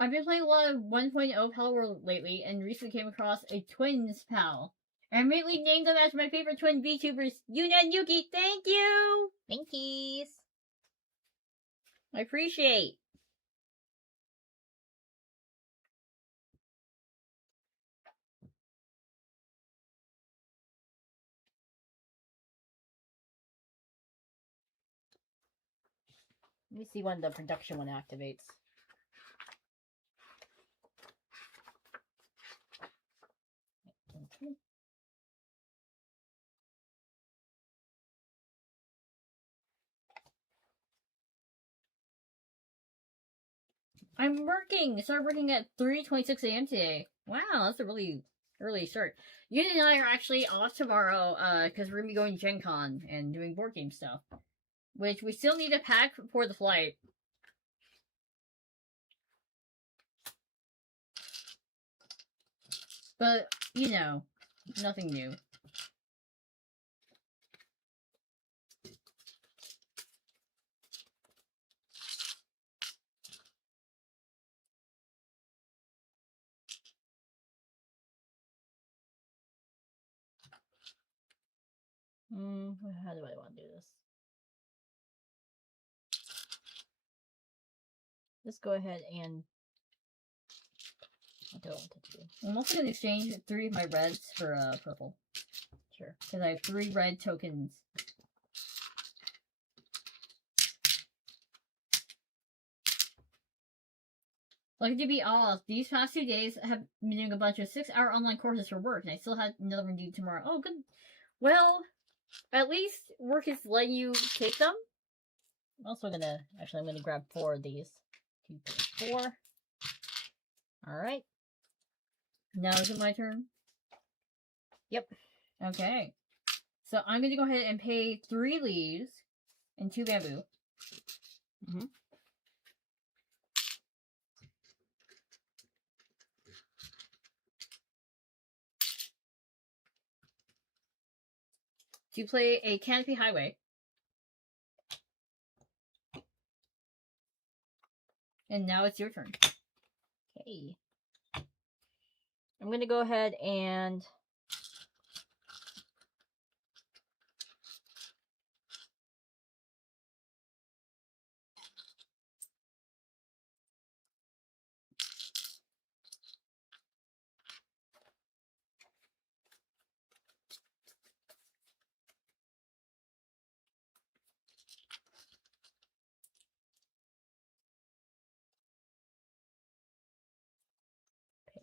I've been playing a lot of 1.0 Pal World lately, and recently came across a twins pal. I immediately named them after my favorite twin VTubers, Yuna and Yuki. Thank you! Thank yous. I appreciate. Let me see when the production one activates. Okay. I'm working! Started working at 3:26 a.m. today. Wow, that's a really early start. Yuna and I are actually off tomorrow, because we're gonna be going to Gen Con and doing board game stuff. Which we still need a pack for the flight. But, you know, nothing new. How do I want to do this? Let's go ahead and... I don't want to do. I'm also going to exchange 3 of my reds for purple. Sure. Because I have 3 red tokens. Like, to be honest, these past 2 days have been doing a bunch of 6-hour online courses for work, and I still have another one due tomorrow. Oh, good. Well, at least work is letting you take them. I'm also gonna... Actually, I'm gonna grab 4 of these. 2, 3, 4. Alright. Now is it my turn? Yep. Okay. So I'm going to go ahead and pay 3 leaves and 2 bamboo. Mm-hmm. To play a Canopy Highway. And now it's your turn. Okay. I'm gonna go ahead and...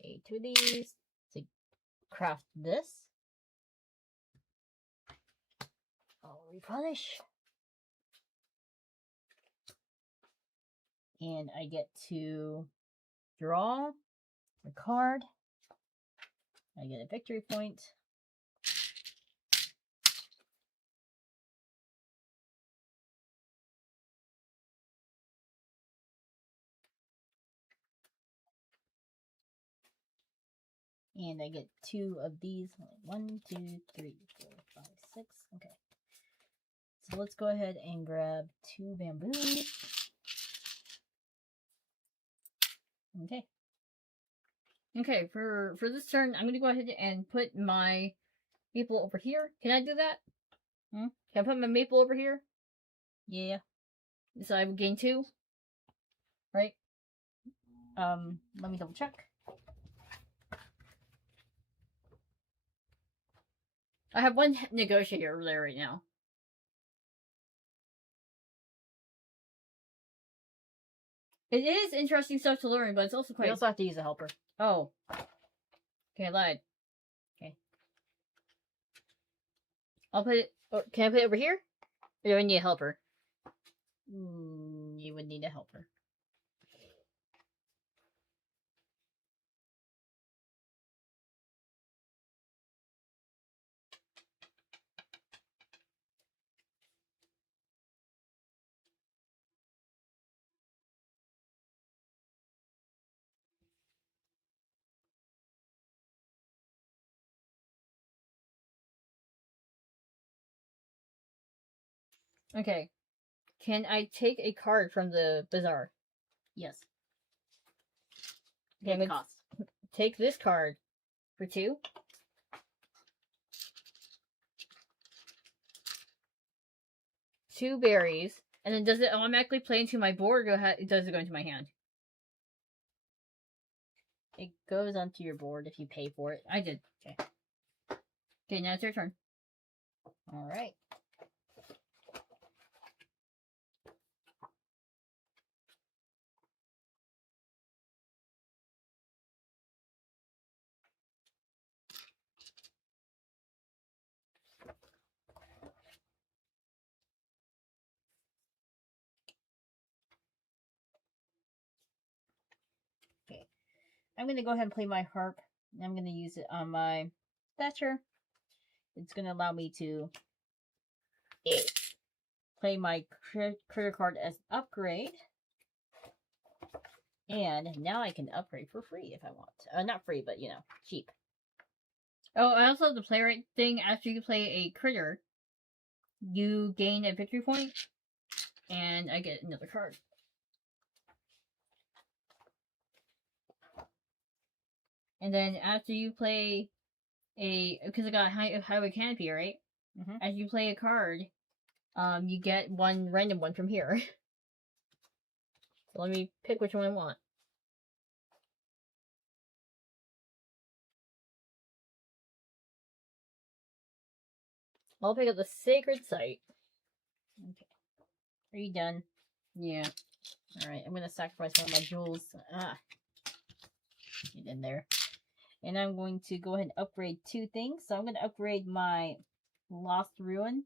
pay 2 of these to craft this. I'll replenish. And I get to draw a card. I get a victory point. And I get 2 of these. 1, 2, 3, 4, 5, 6. Okay. So let's go ahead and grab 2 bamboo. Okay. Okay, for this turn, I'm going to go ahead and put my maple over here. Can I do that? Can I put my maple over here? Yeah. So I would gain 2. Right? Let me double check. I have 1 negotiator over there right now. It is interesting stuff to learn, but it's also quite... You also have to use a helper. Oh. Okay, I lied. Okay. I'll put it... Or can I put it over here? Or do I need a helper? You would need a helper. Okay. Can I take a card from the bazaar? Yes. Okay, What cost? Take this card for 2. Two berries. And then does it automatically play into my board, or does it go into my hand? It goes onto your board if you pay for it. I did. Okay. Okay, now it's your turn. Alright. Okay. I'm going to go ahead and play my harp. I'm going to use it on my Thatcher. It's going to allow me to play my critter card as upgrade. And now I can upgrade for free if I want. Not free, but, you know, cheap. Oh, I also have the playwright thing. After you play a critter, you gain a victory point, and I get another card. And then after you play because I got highway canopy, right? Mm-hmm. As you play a card, you get one random one from here. So let me pick which one I want. I'll pick up the sacred site. Okay. Are you done? Yeah. Alright, I'm going to sacrifice one of my jewels. Get in there. And I'm going to go ahead and upgrade 2 things. So I'm going to upgrade my Lost Ruin.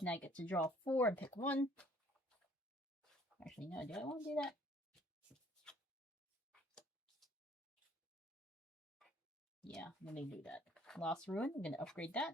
And I get to draw 4 and pick 1. Actually, no, do I want to do that? Yeah, I'm going to do that. Lost Ruin, I'm going to upgrade that.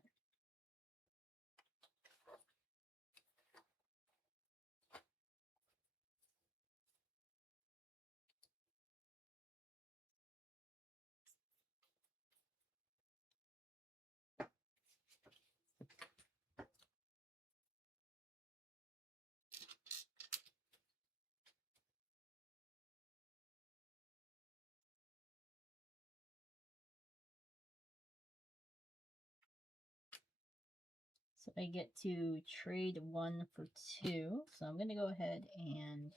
So I get to trade 1 for 2. So I'm going to go ahead and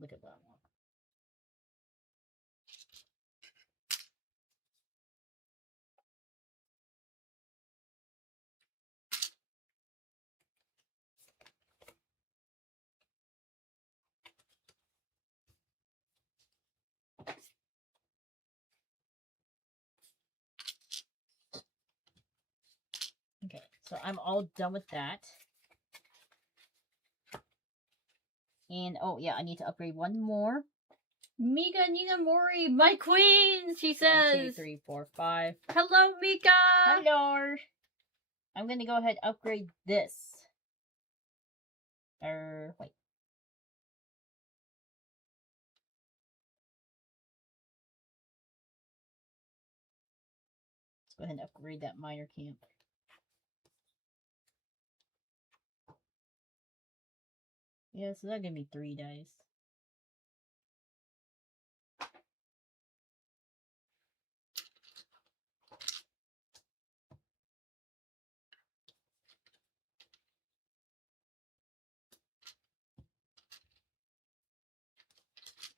look at that one. Okay, so I'm all done with that. And, oh yeah, I need to upgrade 1 more. Mika Ninamori, my queen, she says. 1, 2, 3, 4, 5. Hello, Mika. Hello. I'm going to go ahead and upgrade this. Wait. Let's go ahead and upgrade that minor camp. Yeah, so that'll give me 3 dice.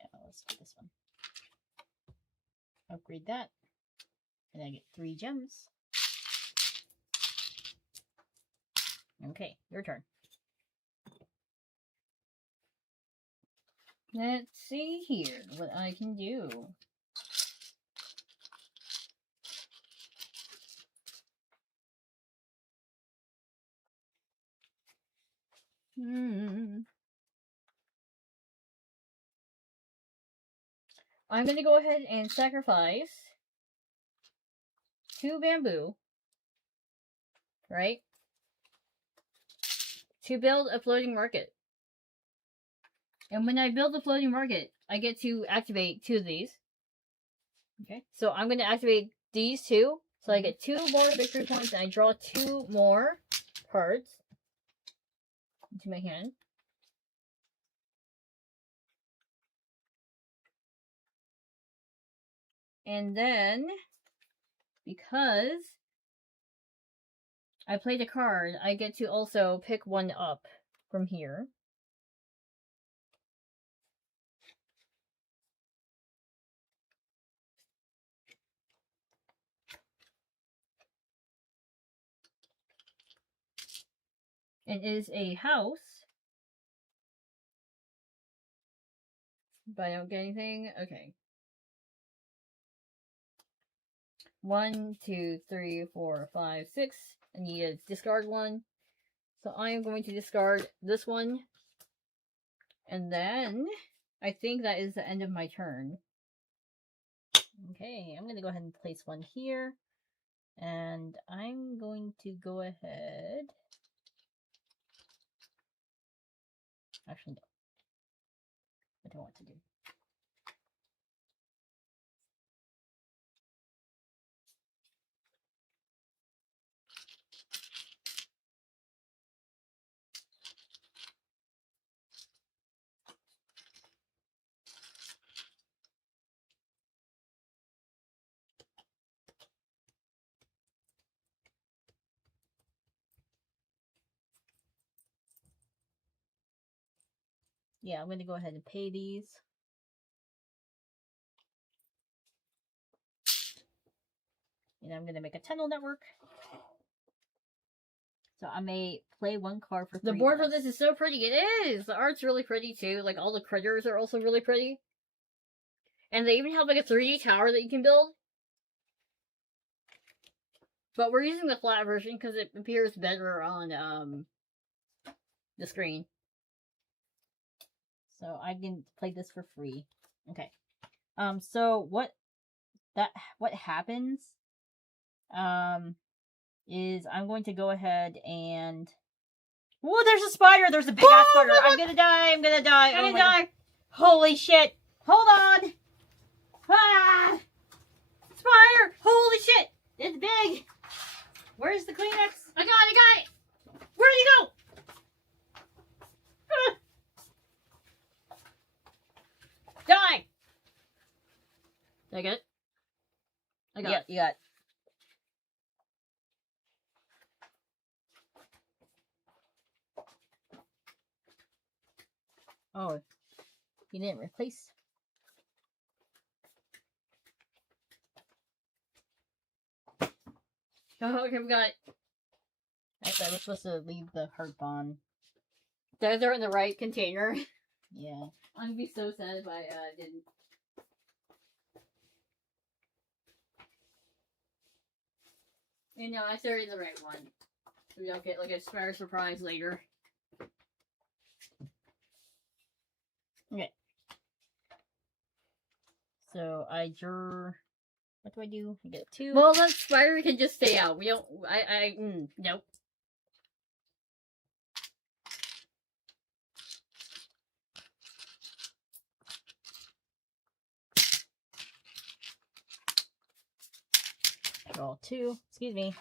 Yeah, let's do this one. Upgrade that. And I get 3 gems. Okay, your turn. Let's see here what I can do. I'm going to go ahead and sacrifice 2 bamboo, right? To build a floating market. And when I build the floating market, I get to activate 2 of these. Okay. So I'm going to activate these 2. So I get 2 more victory points and I draw 2 more. parts into my hand. And then, because I played a card, I get to also pick one up from here. It is a house. But I don't get anything. Okay. 1, 2, 3, 4, 5, 6. I need to discard one. So I am going to discard this one. And then I think that is the end of my turn. Okay, I'm going to go ahead and place one here. And I'm going to go ahead. Actually, no. I don't want to do. Yeah, I'm going to go ahead and pay these. And I'm going to make a tunnel network. So I may play one card for 3 The board for minutes. this is so pretty. It is! The art's really pretty too. Like, all the critters are also really pretty. And they even have like a 3D tower that you can build. But we're using the flat version because it appears better on the screen. So I can play this for free. Okay. So what happens is I'm going to go ahead and whoa, there's a spider! There's a big ass spider! I'm gonna die! I'm gonna die! I'm gonna die! Holy shit! Hold on! Ah! Spider! Holy shit! It's big! Where's the Kleenex? I got it! Where'd he go? Die! Did I get it? I got Yeah, it. you got it. Oh, you didn't replace. Oh, okay, we got it. I was supposed to leave the heart bond. They're in the right container. Yeah. I'm gonna be so sad if I didn't. You know, I threw in the right one. So we don't get like a spider surprise later. Okay. So I draw. What do I do? I get 2. Well, that spider can just stay out. We don't. Nope. Draw 2. Excuse me.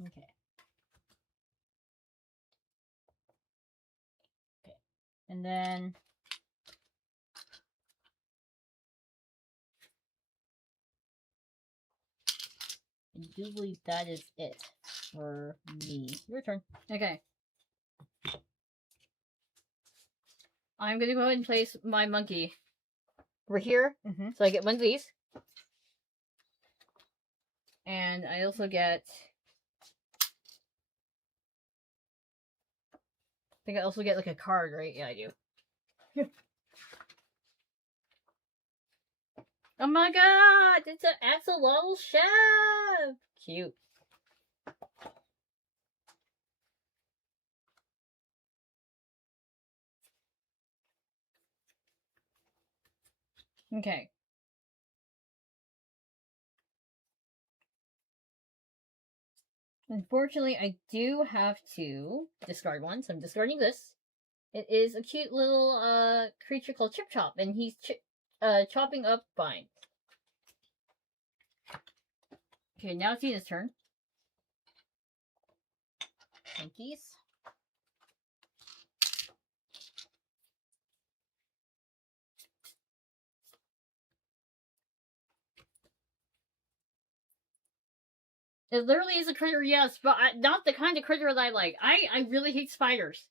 Okay. Okay. And then I do believe that is it for me. Your turn. Okay. I'm gonna go ahead and place my monkey over here. Mm-hmm. So I get one of these. And I also get... I think I also get like a card, right? Yeah, I do. Oh my god! It's an axolotl chef! Cute. Okay. Unfortunately, I do have to discard one, so I'm discarding this. It is a cute little creature called Chip Chop, and he's chopping up vines. Okay, now it's Tina's turn. Thankies. It literally is a critter, yes, but not the kind of critter that I like. I really hate spiders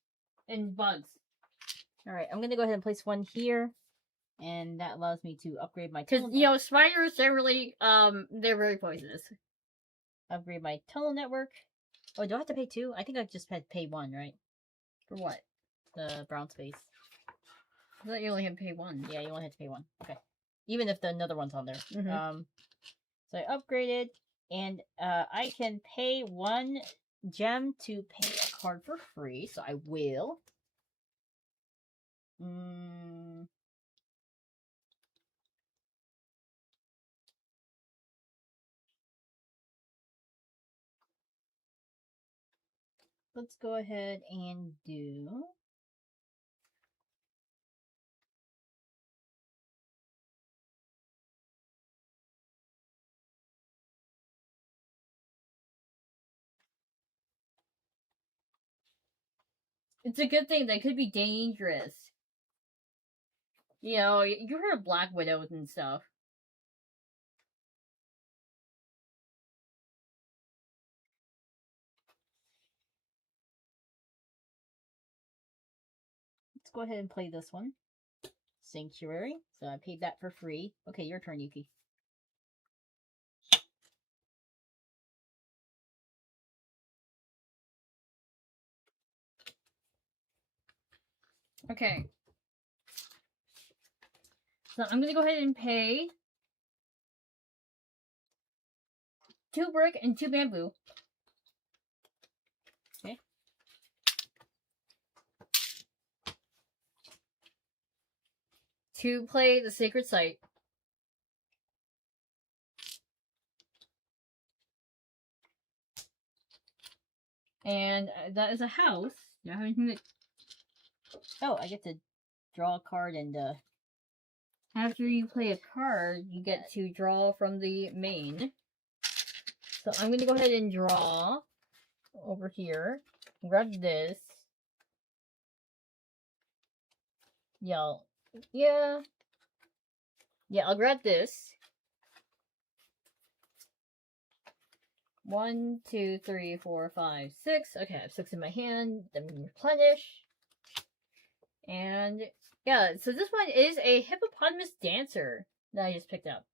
and bugs. Alright, I'm gonna go ahead and place one here. And that allows me to upgrade my Because, you know, spiders, they're really, they're very poisonous. Upgrade my tunnel network. Oh, do I have to pay 2? I think I just had to pay 1, right? For what? The brown space. I thought you only had to pay 1. Yeah, you only had to pay 1. Okay. Even if the another one's on there. Mm-hmm. So I upgraded, and I can pay 1 gem to pay a card for free, so I will. Let's go ahead and do... It's a good thing. They could be dangerous. You know, you heard of Black Widows and stuff. Let's go ahead and play this one. Sanctuary. So I paid that for free. Okay, your turn, Yuki. Okay. So I'm gonna go ahead and pay 2 brick and 2 bamboo. Okay. To play the Sacred Site. And that is a house. Oh, I get to draw a card and after you play a card, you get to draw from the main. So I'm going to go ahead and draw over here. Grab this. Yeah, I'll grab this. 1, 2, 3, 4, 5, 6. Okay, I have 6 in my hand. Then replenish. And yeah, so this one is a hippopotamus dancer that I just picked up.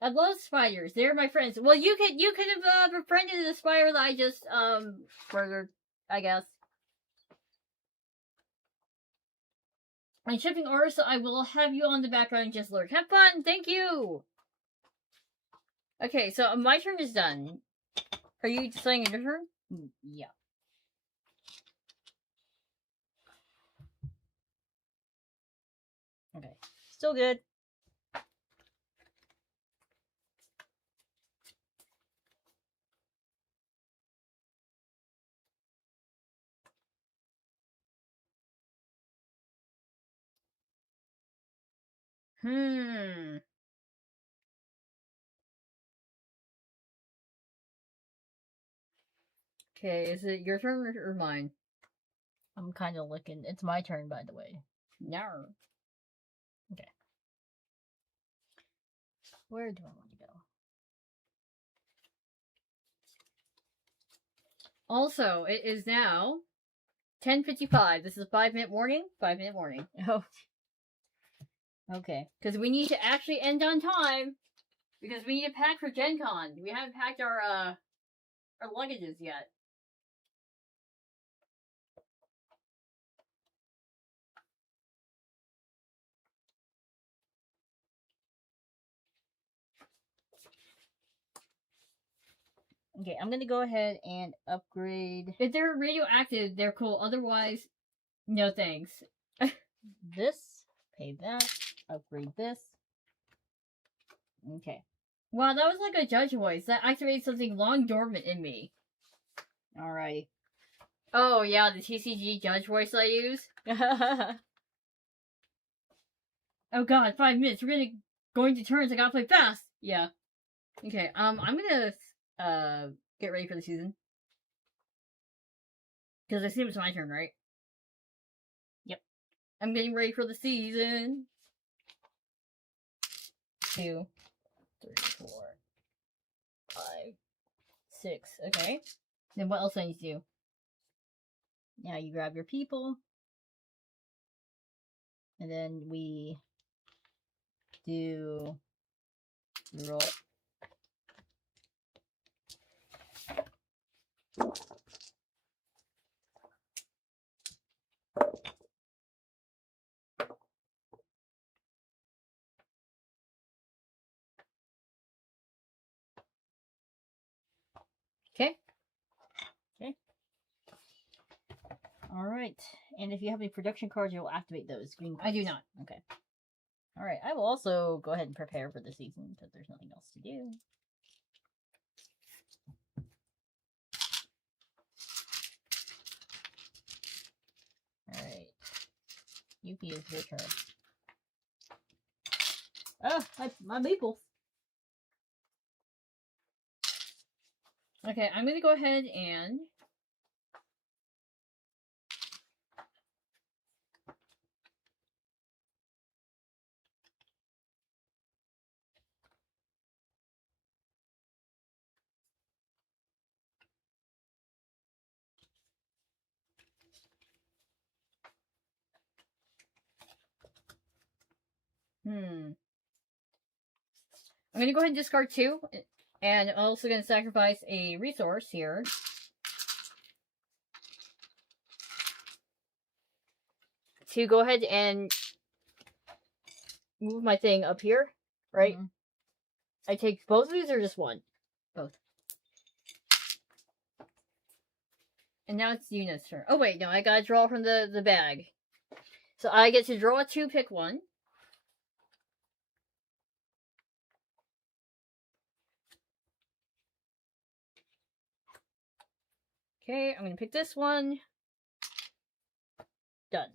I love spiders. They're my friends. Well, you could have befriended the spider that I just murdered, I guess. I'm shipping orders, so I will have you on the background and just lurk. Have fun. Thank you. Okay, so my turn is done. Are you saying your turn? Yeah. Okay. Still good. Okay, is it your turn or mine? I'm kind of looking. It's my turn, by the way. No. Okay. Where do I want to go? Also, it is now 10:55. This is a 5-minute warning. 5-minute warning. Oh. Okay. Because we need to actually end on time. Because we need to pack for Gen Con. We haven't packed our luggages yet. Okay, I'm gonna go ahead and upgrade. If they're radioactive, they're cool. Otherwise, no thanks. This, pay that, upgrade this. Okay. Wow, that was like a judge voice. That activated something long dormant in me. Alrighty. Oh yeah, the TCG judge voice I use. Oh god, 5 minutes. We're going to turns. I gotta play fast. Yeah. Okay. I'm gonna get ready for the season because I assume it's my turn, right? Yep. I'm getting ready for the season. 2, 3, 4, 5, 6. Okay. Then what else do I need to do? Now you grab your people, and then we do roll. Okay. Okay. Alright. And if you have any production cards, you'll activate those. Green cards. I do not. Okay. Alright. I will also go ahead and prepare for the season because there's nothing else to do. Alright. Yuki, is your turn. Oh, my maple. Okay, I'm gonna go ahead and I'm gonna go ahead and discard 2, and I'm also gonna sacrifice a resource here. To go ahead and move my thing up here, right? Mm-hmm. I take both of these or just one? Both. And now it's Yuna's turn. Oh wait, no, I gotta draw from the bag. So I get to draw 2, pick 1. Okay, I'm gonna pick this one. Done.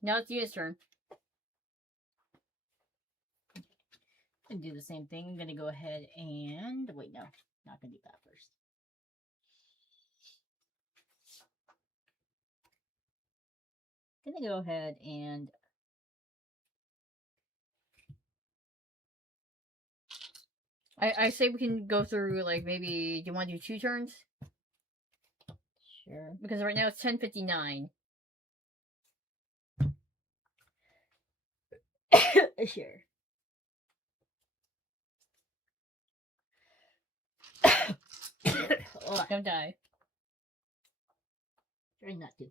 Now it's Yuna's turn. I'm gonna do the same thing. I'm gonna go ahead and... Wait, no. Not gonna do that first. I'm gonna go ahead and... I say we can go through, like, maybe... Do you want to do 2 turns? Sure. Because right now it's 10:59. Sure. Oh, don't die. Try not to.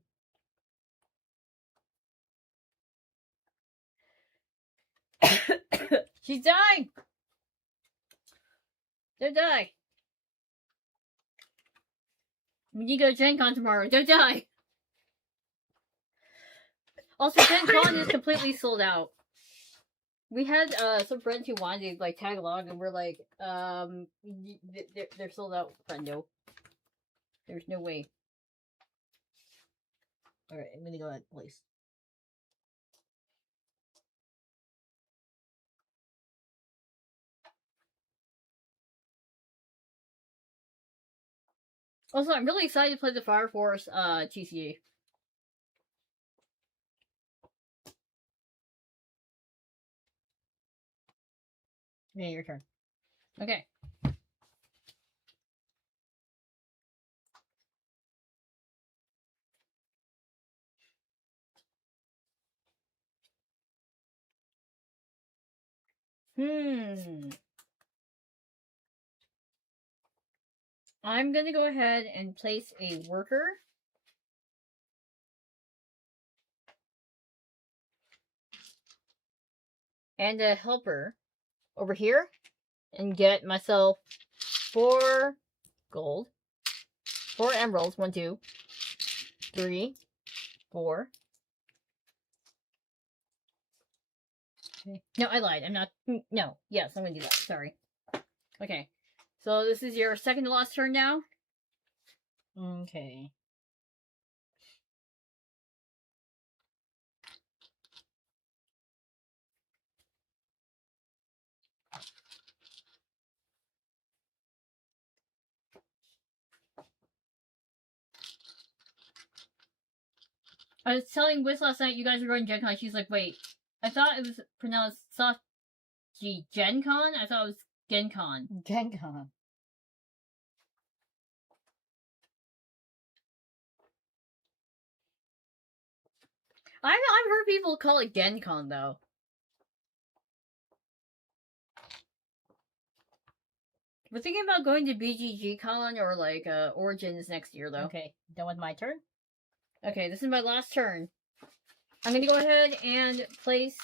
She's dying! Don't die! We need to go to Gen Con tomorrow. Don't die! Also, Gen Con is completely sold out. We had some friends who wanted to like tag along, and we're like, they're sold out, friendo. There's no way. Alright, I'm gonna go ahead and place. Also, I'm really excited to play the Fire Force TCG. Yeah, your turn. Okay. I'm gonna go ahead and place a worker. And a helper over here. And get myself 4 gold. 4 emeralds. 1, 2, 3, 4. Okay. No, I lied. I'm not. No. Yes, I'm gonna do that. Sorry. Okay. So this is your second to last turn now. Okay. I was telling Wiz last night you guys were going to Gen Con. She's like, wait, I thought it was pronounced Gen Con? I thought it was Gen Con. Gen Con. I've heard people call it Gen Con, though. We're thinking about going to BGG Con or, like, Origins next year, though. Okay, done with my turn? Okay, this is my last turn. I'm gonna go ahead and place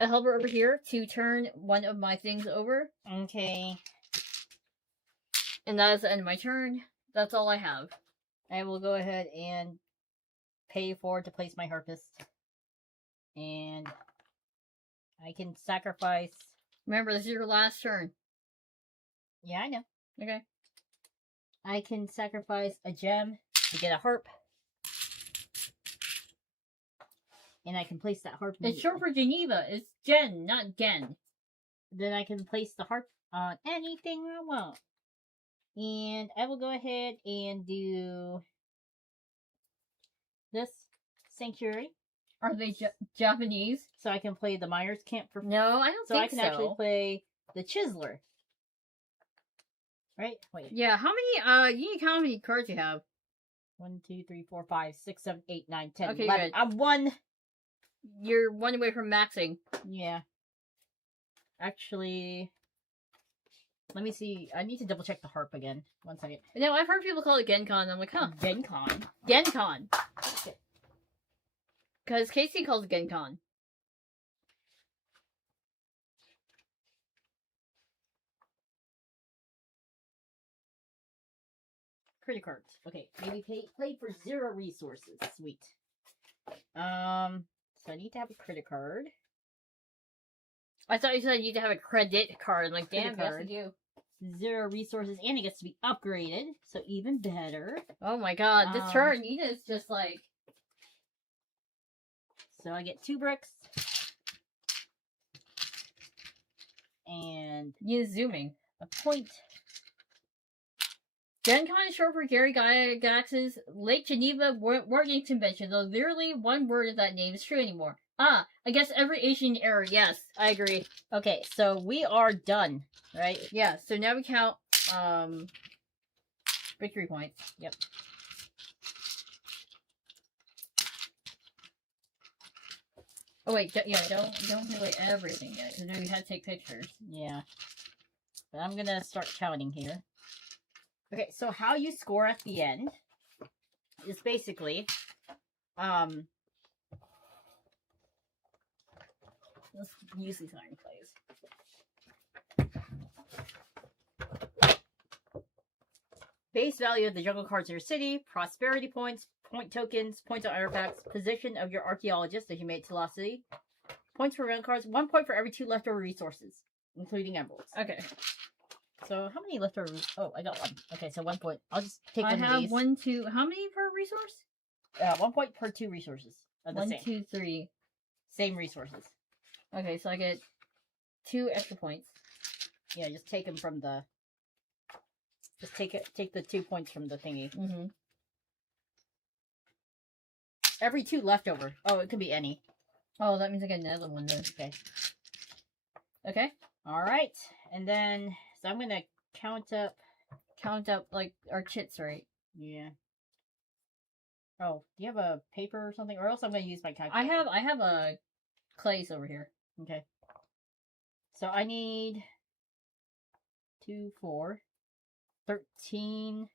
a helper over here to turn one of my things over. Okay. And that is the end of my turn. That's all I have. I will go ahead and pay for to place my harpist. And I can sacrifice... Remember, this is your last turn. Yeah, I know. Okay. I can sacrifice a gem to get a harp. And I can place that harp... It's short for Geneva. It's Gen, not Gen. Then I can place the harp on anything I want. And I will go ahead and do this Sanctuary. Are they Japanese? So I can play the Myers Camp for... No, I don't think so. So I can actually play the Chiseler. Right? Wait. Yeah, how many, you need to count how many cards you have. 1, 2, 3, 4, 5, 6, 7, 8, 9, 10, Okay, 11. good. I'm one. You're one away from maxing. Yeah. Actually, let me see. I need to double check the harp again. 1 second. No, I've heard people call it Gencon. I'm like, huh. Gencon. Gencon. Because Casey calls it Gencon. Credit cards. Okay, maybe play for 0 resources. Sweet. So I need to have a credit card. I thought you said you need to have a credit card. I'm like, Credit damn, yes, card. you do. 0 resources, and it gets to be upgraded, so even better. Oh my god, this turn, Nina's just like... So I get 2 bricks. And... Nina's zooming. a point. Gen Con is short for Gary Gygax's Lake Geneva Word Game Convention, though literally one word of that name is true anymore. Ah, I guess every Asian error. Yes, I agree. Okay, so we are done, right? Yeah, so now we count, victory points. Yep. Oh wait, don't give away everything yet, because then we had to take pictures. Yeah. But I'm gonna start counting here. Okay, so how you score at the end is basically, let's use these iron plays. Base value of the jungle cards in your city, prosperity points, point tokens, points on artifacts, position of your archaeologist as you made it to Lost City, points for round cards, 1 point for every 2 leftover resources, including emeralds. Okay. So how many leftover? Oh, I got 1. Okay, so 1 point. I'll just take one of these. I have 1, 2. How many per resource? 1 point per 2 resources. Of the 1, same. 2, 3. Same resources. Okay, so I get 2 extra points. Yeah, just take them from the. Just take the 2 points from the thingy. Mm-hmm. Every 2 leftover. Oh, it could be any. Oh, that means I get another one then. Okay. Okay. All right, and then so I'm gonna count up like our chits, right? Yeah. Oh, do you have a paper or something? Or else I'm gonna use my calculator. I have a clays over here. Okay. So I need 2, 4, 13.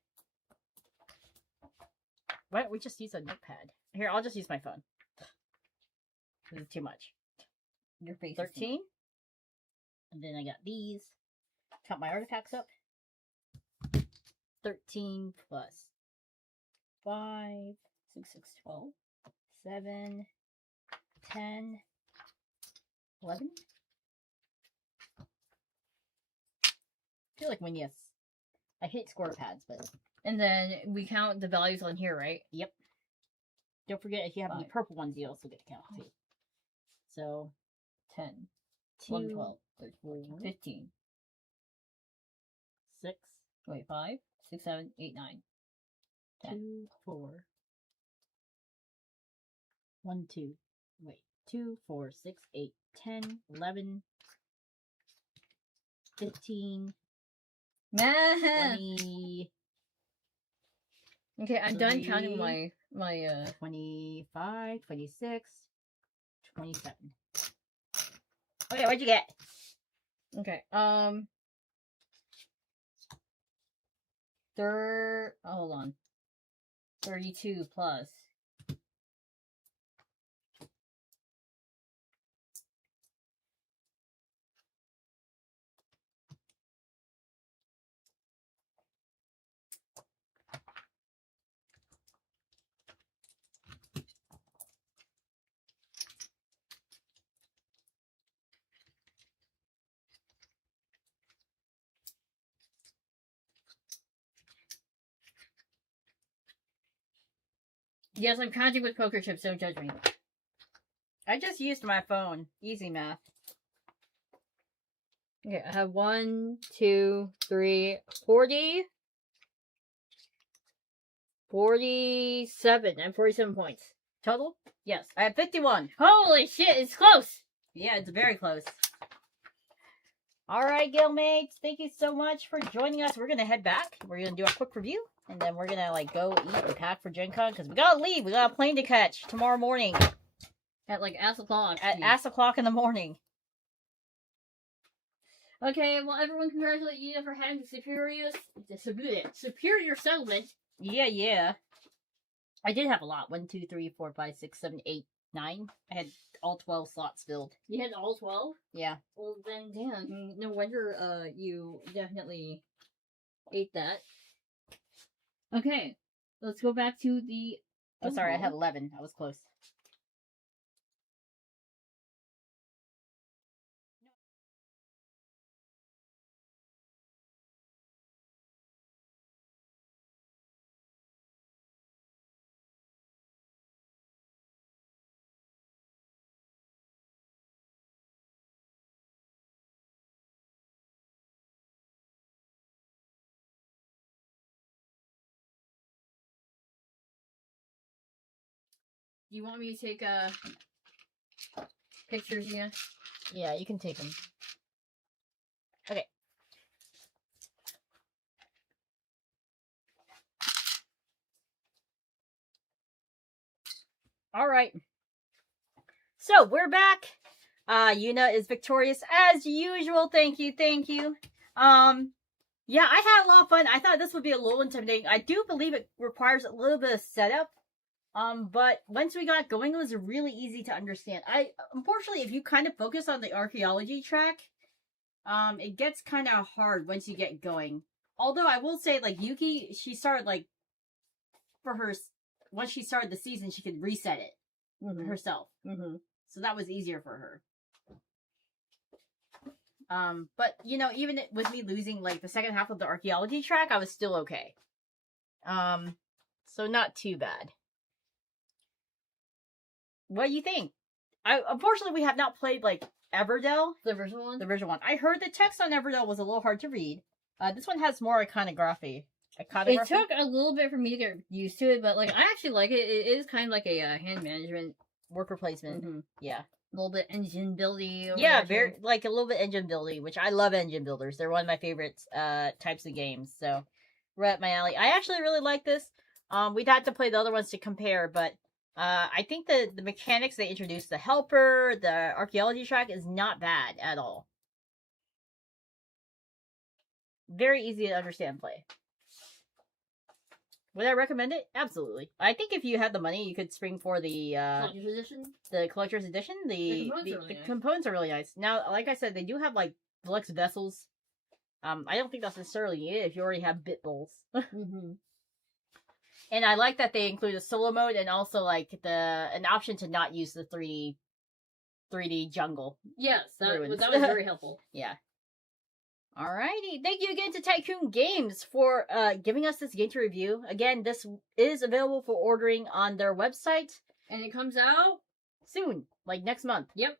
Why don't we just use a notepad? Here, I'll just use my phone. This is too much. Your face. 13. And then I got these. Count my artifacts up. 13 plus 5, 6, 12, 7, 10, 11. I feel like when I hate score pads, but And then we count the values on here, right? Yep. Don't forget, if you have any 5. purple ones, you also get to count too. So 10, 2, 11, 12, 13, 14, 15. 6, Wait, 5, 6, 7, 8, 9. 10. 2, 4. 1, 2. Wait. 2, 4, 6, 8, 10, 11, 15, 20. Okay, I'm done counting my 25, 26, 27. Okay, what'd you get? Okay, hold on. 32 plus. Yes, I'm counting with poker chips, don't judge me. I just used my phone. Easy math. Okay, I have 1, 2, 3, 40. 47. I'm 47 points. Total? Yes. I have 51. Holy shit, it's close! Yeah, it's very close. Alright, Guildmates, thank you so much for joining us. We're gonna head back. We're gonna do a quick review, and then we're gonna, like, go eat and pack for Gen Con, because we gotta leave. We got a plane to catch tomorrow morning. At, like, ass o'clock. At ass o'clock in the morning. Okay, well, everyone congratulate Yuna for having the superior settlement. Yeah. I did have a lot. 1, 2, 3, 4, 5, 6, 7, 8, 9. I had all 12 slots filled. You had all 12? Yeah. Well, then, damn, no wonder, you definitely ate that. Okay, let's go back to the... Oh, sorry, I had 11. I was close. Do you want me to take, pictures again? Yeah, you can take them. Okay. Alright. So, we're back. Yuna is victorious as usual. Thank you. Yeah, I had a lot of fun. I thought this would be a little intimidating. I do believe it requires a little bit of setup. But once we got going, it was really easy to understand. Unfortunately, if you kind of focus on the archaeology track, it gets kind of hard once you get going. Although I will say, like, Yuki, she started, like, once she started the season, she could reset it herself. So that was easier for her. But, you know, even with me losing, like, the second half of the archaeology track, I was still okay. So not too bad. What do you think? Unfortunately, we have not played, like, Everdell. The original one? The original one. I heard the text on Everdell was a little hard to read. This one has more iconography. It took a little bit for me to get used to it, but, like, I actually like it. It is kind of like a hand management. Worker placement. Yeah. A little bit engine buildy. Yeah, very, like, a little bit engine buildy, which I love engine builders. They're one of my favorite types of games, so right up my alley. I actually really like this. We'd have to play the other ones to compare, but I think the mechanics they introduced, the helper, the archaeology track, is not bad at all. Very easy to understand play. Would I recommend it? Absolutely. I think if you had the money, you could spring for the collector's edition. The collector's edition. The components are really nice. Now, like I said, they do have, like, deluxe vessels. I don't think that's necessarily needed if you already have bit bowls. And I like that they include a solo mode and also, like, an option to not use the 3D jungle. Yes, that was very helpful. Yeah. Alrighty, thank you again to Tycoon Games for giving us this game to review. Again, this is available for ordering on their website. And it comes out soon, like next month. Yep.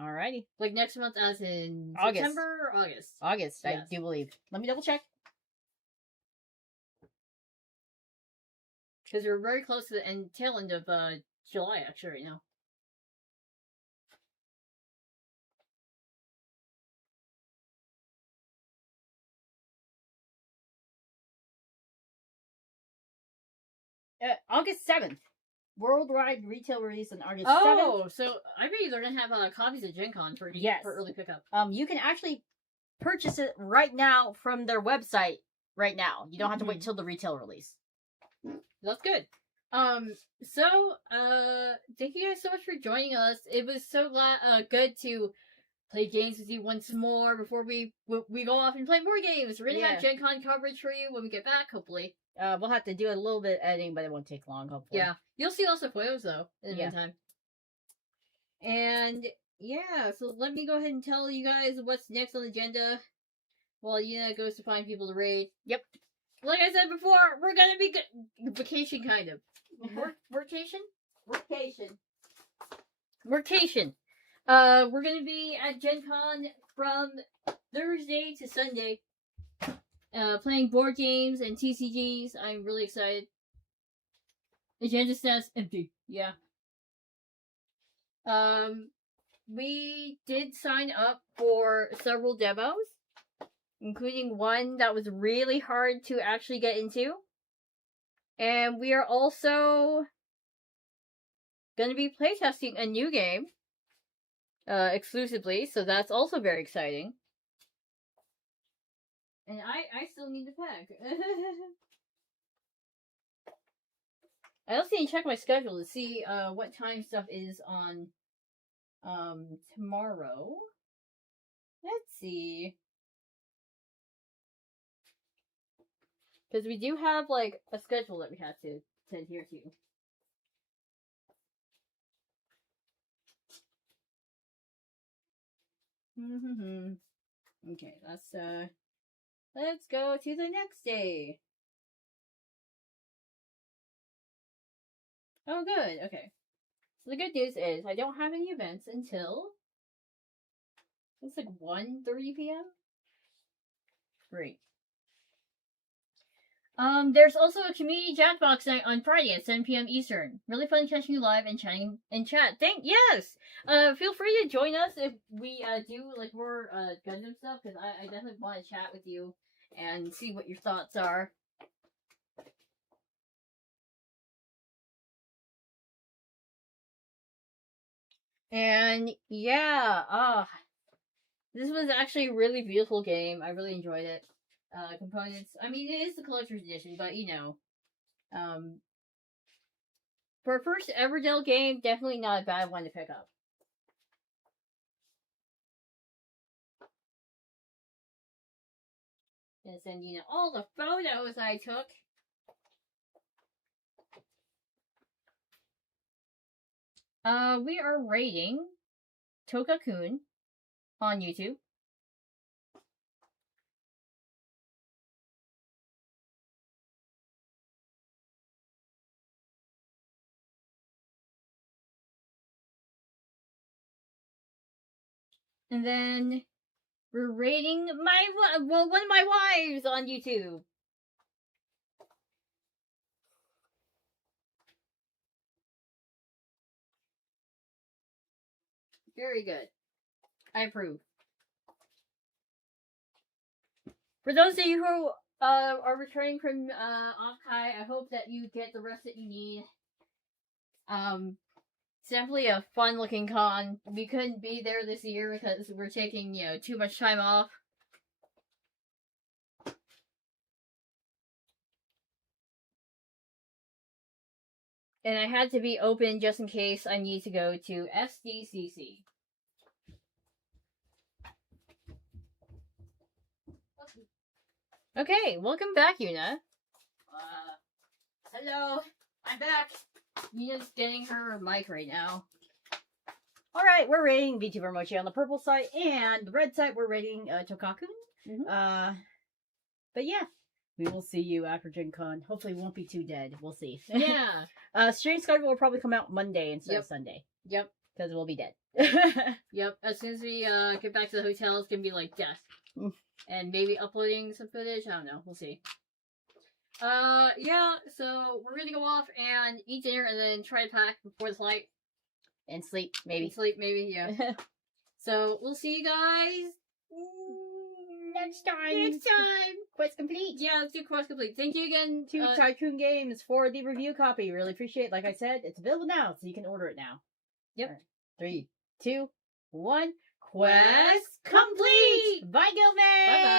Alrighty. Like next month as in August. September or August? August, yes. I do believe. Let me double check. Because we're very close to the tail end of July, actually, right now. August 7th. Worldwide retail release on August 7th. Oh, so I bet they're going to have copies of Gen Con for early pickup. You can actually purchase it right now from their website right now. You don't have to wait till the retail release. That's good. Thank you guys so much for joining us. It was so good to play games with you once more before we go off and play more games. We're gonna have Gen Con coverage for you when we get back, hopefully. We'll have to do a little bit of editing, but it won't take long, hopefully. Yeah. You'll see lots of photos, though, in the meantime. And, yeah, so let me go ahead and tell you guys what's next on the agenda while Yuna goes to find people to raid. Yep. Like I said before, we're gonna be vacation, kind of. Workation? Workation. We're gonna be at Gen Con from Thursday to Sunday. Playing board games and TCGs. I'm really excited. The agenda says empty. Yeah. We did sign up for several demos, including one that was really hard to actually get into. And we are also going to be playtesting a new game exclusively, so that's also very exciting. And I still need to pack. I also need to check my schedule to see what time stuff is on tomorrow. Let's see. Because we do have like a schedule that we have to adhere to. Okay, let's go to the next day. Oh, good. Okay. So the good news is I don't have any events until it's like 1:30 p.m. Great. There's also a community Jackbox night on Friday at 7 p.m. Eastern. Really fun catching you live and chatting in chat. Yes! Feel free to join us if we do like more Gundam stuff, because I definitely want to chat with you and see what your thoughts are. And yeah, this was actually a really beautiful game. I really enjoyed it. Components. I mean, it is the collector's edition, but you know, for a first Everdell game, definitely not a bad one to pick up. And send you all the photos I took. We are rating Toka-kun on YouTube. And then we're rating one of my wives on YouTube. Very good. I approve. For those of you who are returning from Okai, I hope that you get the rest that you need. It's definitely a fun-looking con. We couldn't be there this year because we're taking, too much time off. And I had to be open just in case I need to go to SDCC. Okay, welcome back, Yuna. Hello, I'm back. Yuna's getting her mic right now. Alright, we're rating VTuber Mochi on the purple side, and the red side we're rating Tokaku. But yeah, we will see you after Gen Con. Hopefully we won't be too dead. We'll see. Yeah. Stream schedule will probably come out Monday instead of Sunday. Yep. Because we'll be dead. Yep. As soon as we get back to the hotel, it's gonna be like death. And maybe uploading some footage. I don't know. We'll see. Yeah. So we're gonna go off and eat dinner, and then try to pack before the flight. And sleep, maybe. Yeah. So we'll see you guys next time. Quest complete. Yeah, let's do quest complete. Thank you again to Tycoon Games for the review copy. Really appreciate it. Like I said, it's available now, so you can order it now. Yep. Right. 3, 2, 1. Quest complete! Bye, Guildmates! Bye-bye.